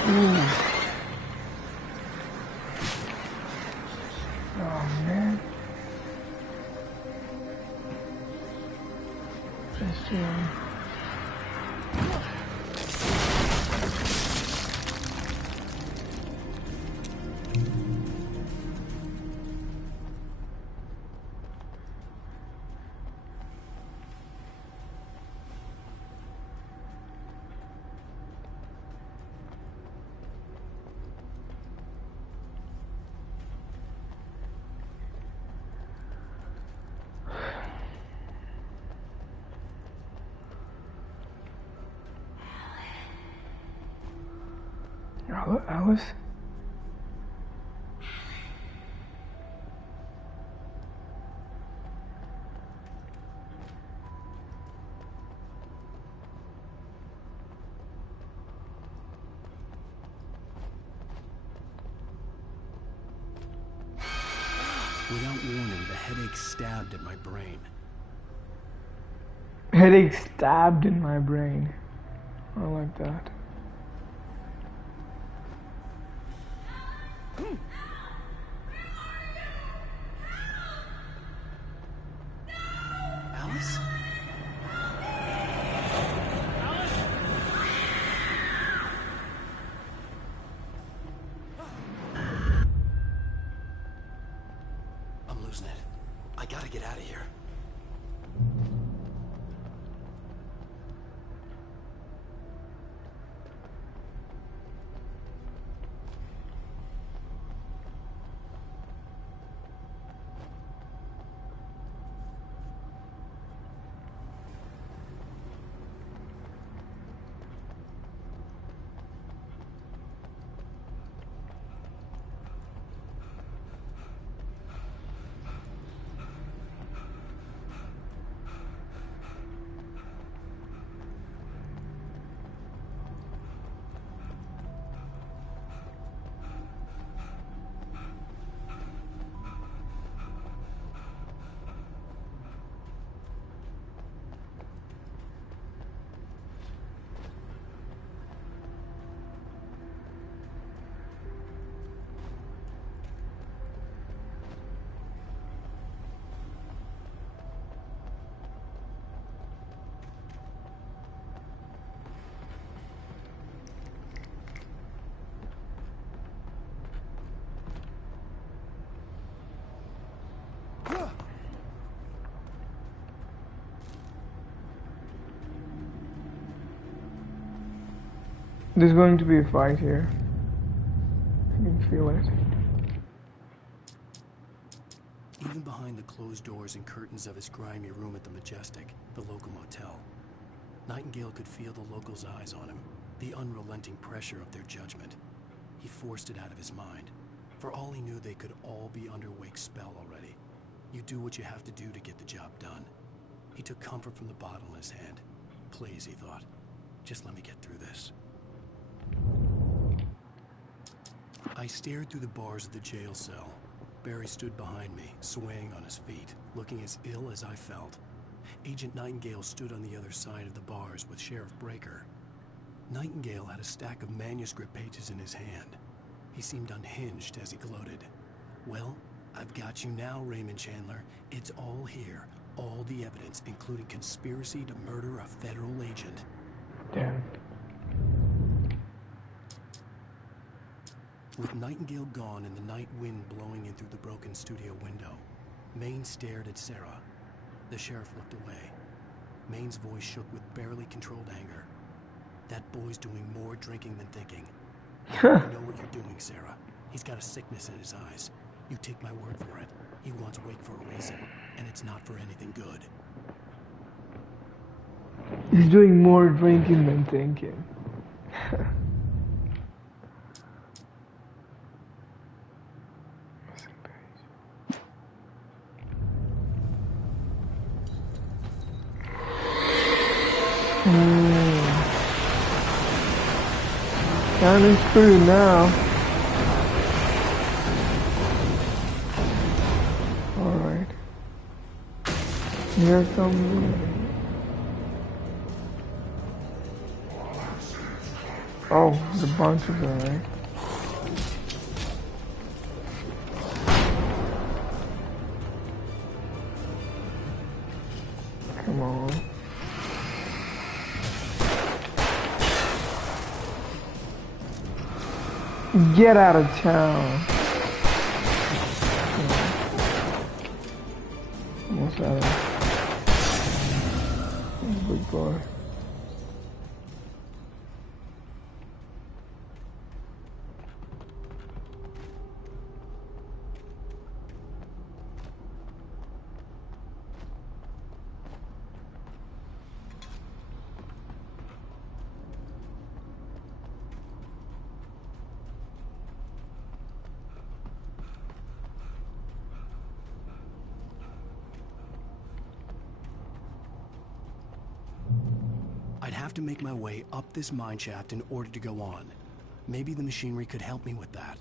Ooh. Oh man. Just Alice? Without warning, the headache stabbed at my brain. Headache stabbed in my brain. I like that. Alice? I'm losing it. I gotta get out of here. There's going to be a fight here. I can feel it. Even behind the closed doors and curtains of his grimy room at the Majestic, the local motel, Nightingale could feel the locals' eyes on him, the unrelenting pressure of their judgment. He forced it out of his mind. For all he knew, they could all be under Wake's spell already. You do what you have to do to get the job done. He took comfort from the bottle in his hand. Please, he thought, just let me get through this. I stared through the bars of the jail cell. Barry stood behind me, swaying on his feet, looking as ill as I felt. Agent Nightingale stood on the other side of the bars with Sheriff Breaker. Nightingale had a stack of manuscript pages in his hand. He seemed unhinged as he gloated. Well, I've got you now, Raymond Chandler. It's all here. All the evidence, including conspiracy to murder a federal agent. Damn. With Nightingale gone and the night wind blowing in through the broken studio window, Maine stared at Sarah. The sheriff looked away. Maine's voice shook with barely controlled anger. That boy's doing more drinking than thinking. You know what you're doing, Sarah. He's got a sickness in his eyes. You take my word for it. He wants Wake for a reason, and it's not for anything good. He's doing more drinking than thinking. Kind of screwed now. Alright. Here comes. Oh, the bunch of them, right? Come on. Get out of town. Almost out of. Good boy. I'd have to make my way up this mine shaft in order to go on. Maybe the machinery could help me with that.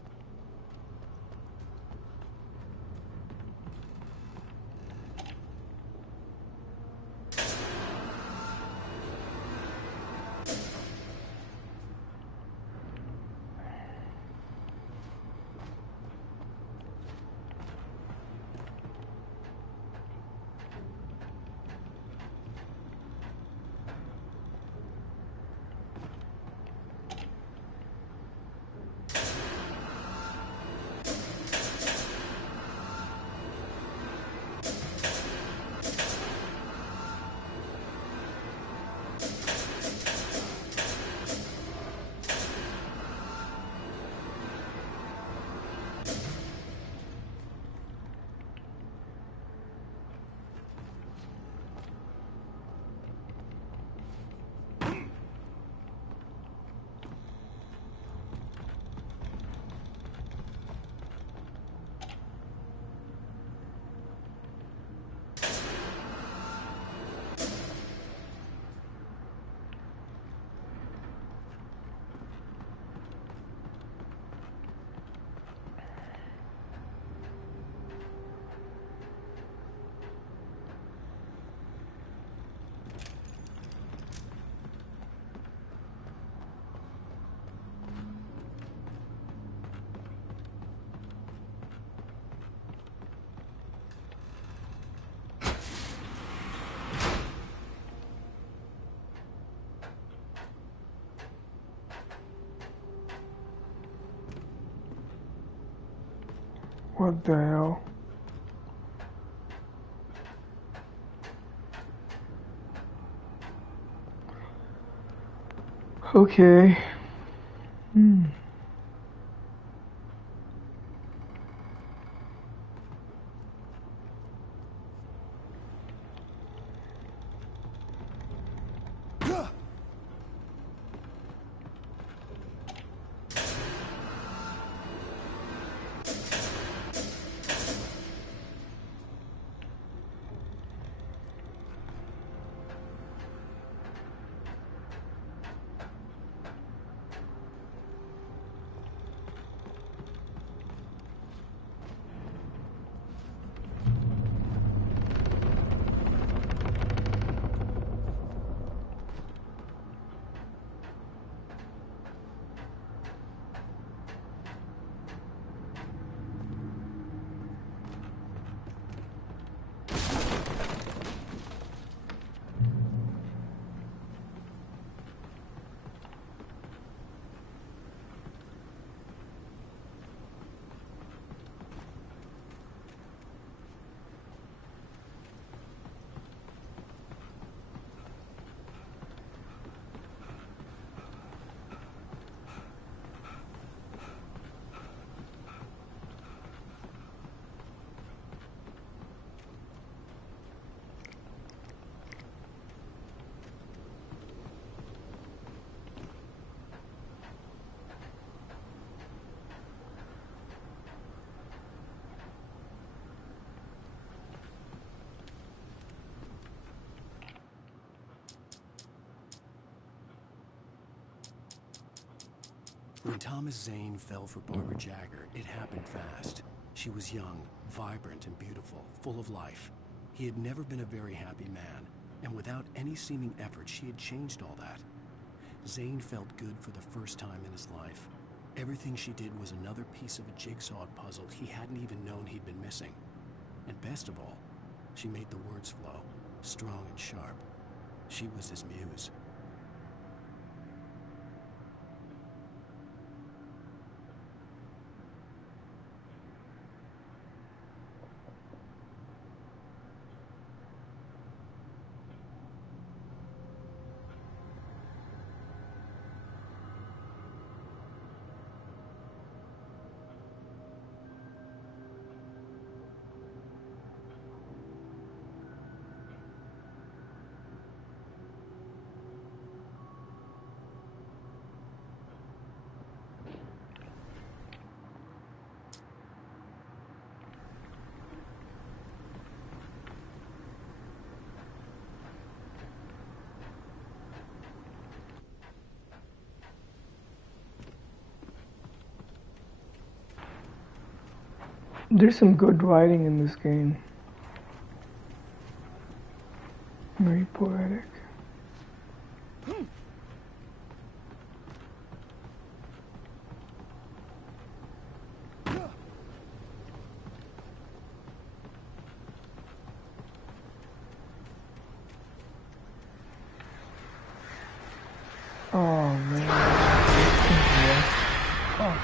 What the hell? Okay. When Thomas Zane fell for Barbara Jagger, it happened fast. She was young, vibrant and beautiful, full of life. He had never been a very happy man, and without any seeming effort, she had changed all that. Zane felt good for the first time in his life. Everything she did was another piece of a jigsaw puzzle he hadn't even known he'd been missing. And best of all, she made the words flow, strong and sharp. She was his muse. There's some good writing in this game. Very poetic. Oh man. Oh.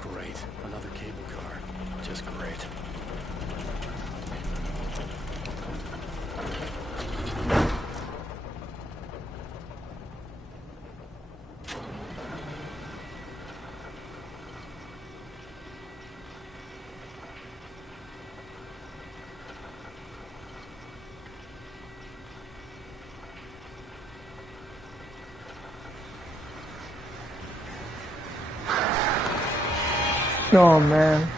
Great. Another cable car. Just great. Oh man.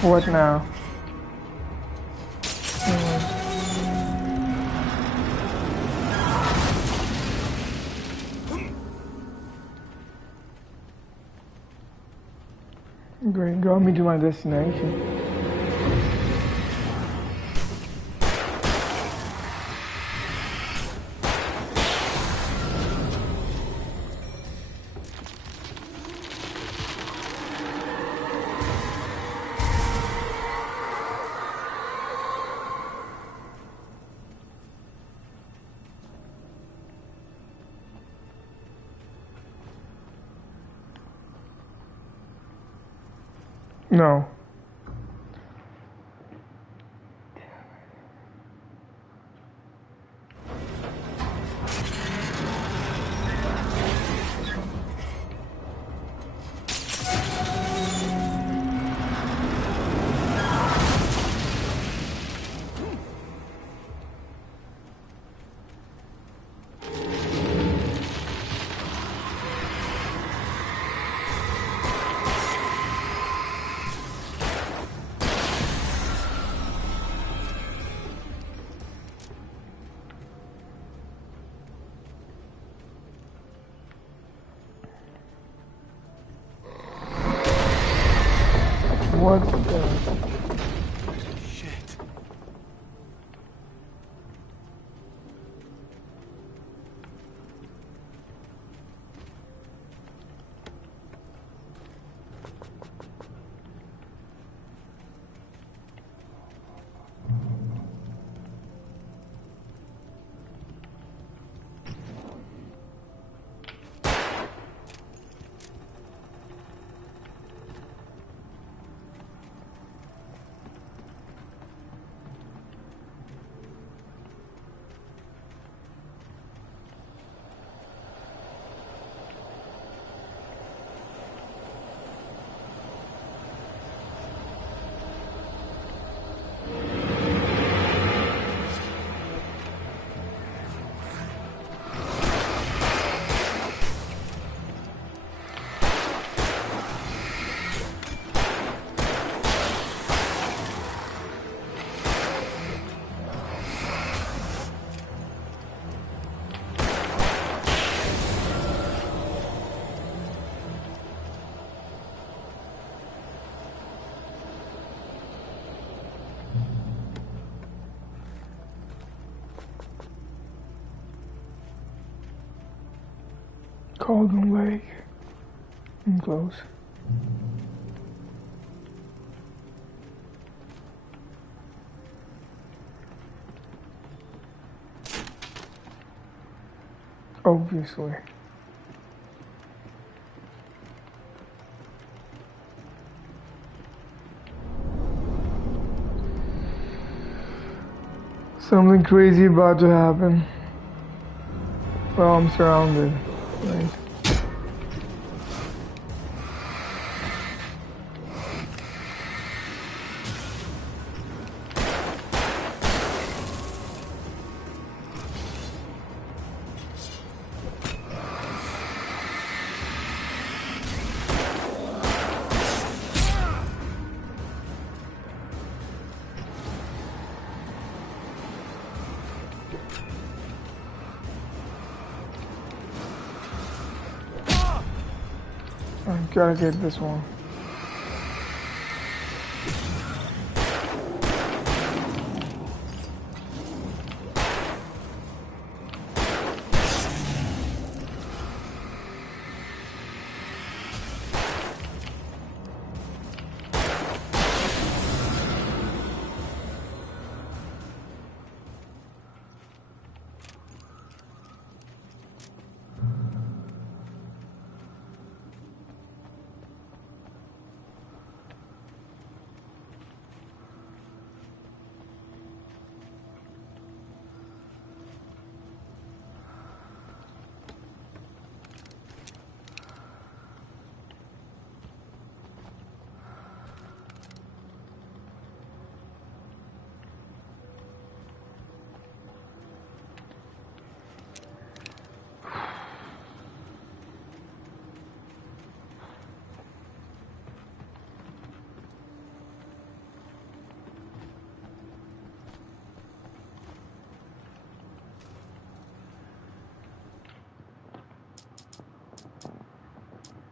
What now? Great, draw me to my destination. No. What the? Shit. Cauldron Lake. I'm close. Obviously. Something crazy about to happen. Well, I'm surrounded. Right. I gotta get this one.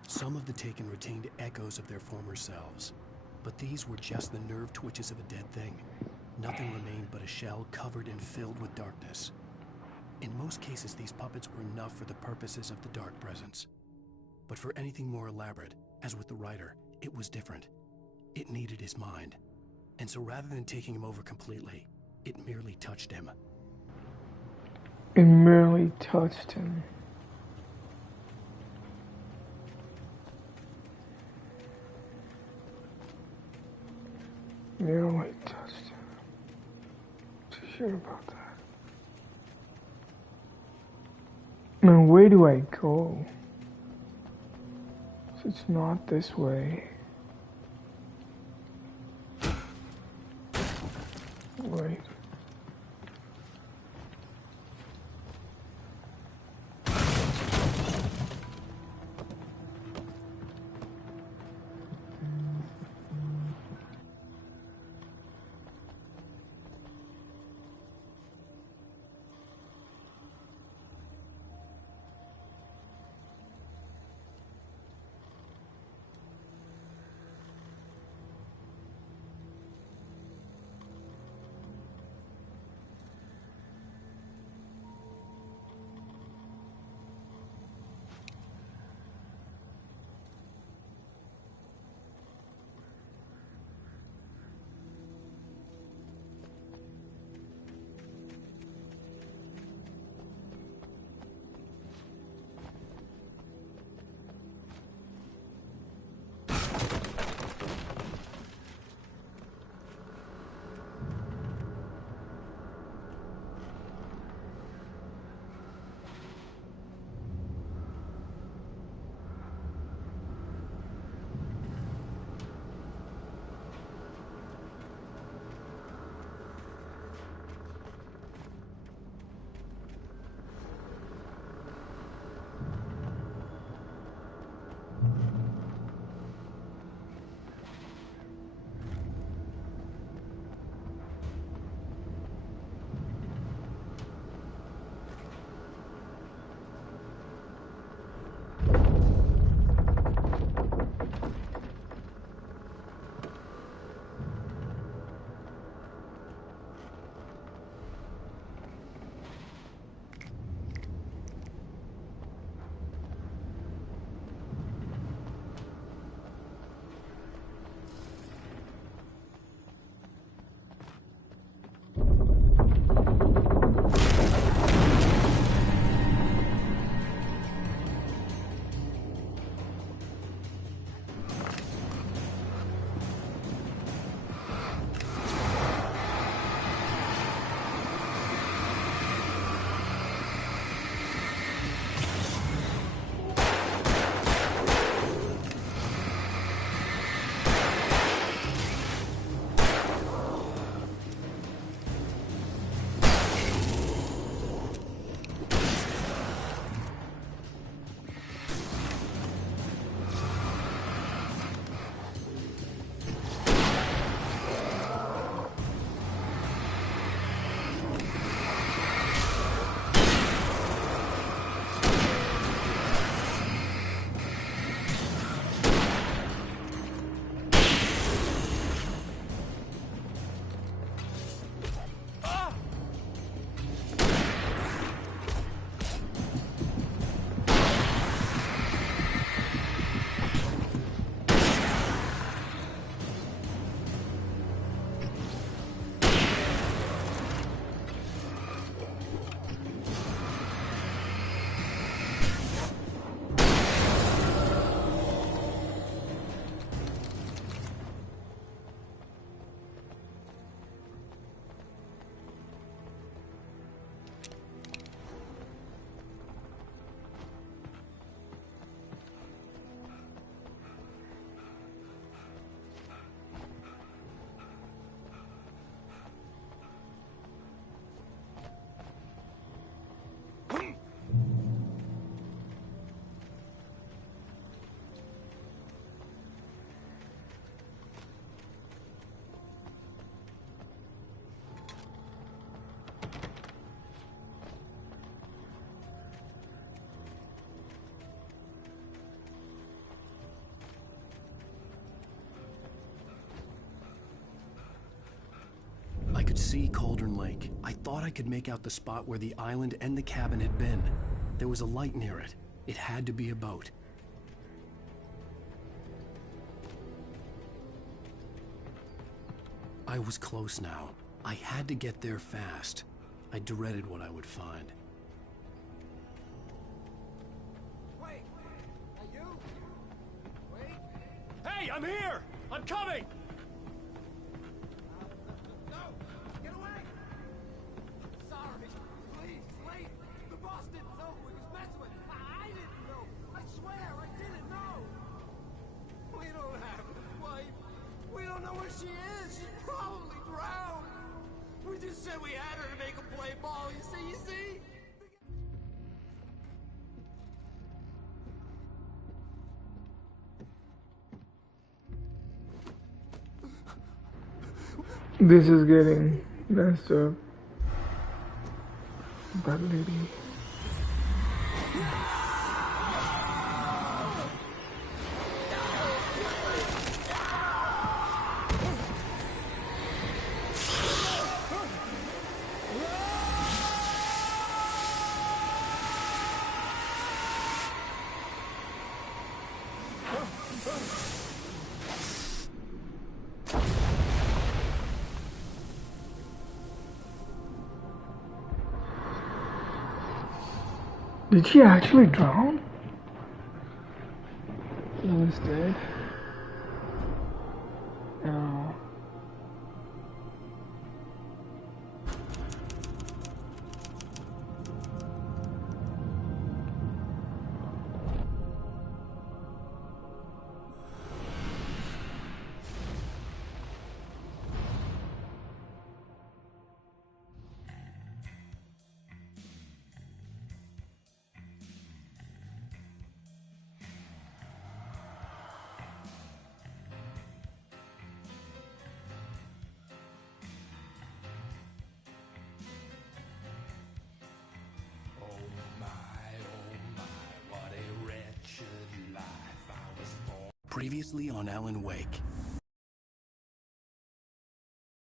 Some of the Taken retained echoes of their former selves, but these were just the nerve twitches of a dead thing. Nothing remained but a shell covered and filled with darkness. In most cases, these puppets were enough for the purposes of the Dark Presence. But for anything more elaborate, as with the writer, it was different. It needed his mind. And so rather than taking him over completely, it merely touched him. It merely touched him. Merely touched him. Too sure about that. Man, where do I go? So it's not this way. Wait. see Cauldron Lake. I thought I could make out the spot where the island and the cabin had been. There was a light near it. It had to be a boat. I was close now. I had to get there fast. I dreaded what I would find. Wait! Are you? Wait! Hey, I'm here! I'm coming! No! Get away! Sorry. Please, it's late. The boss didn't know we was messing with. I didn't know. I swear, I didn't know. We don't have a wife. We don't know where she is. She's probably drowned. We just said we had her to make a play ball. You see? This is getting messed up. That lady. Did she actually drown? Lois dead. No. Previously on Alan Wake.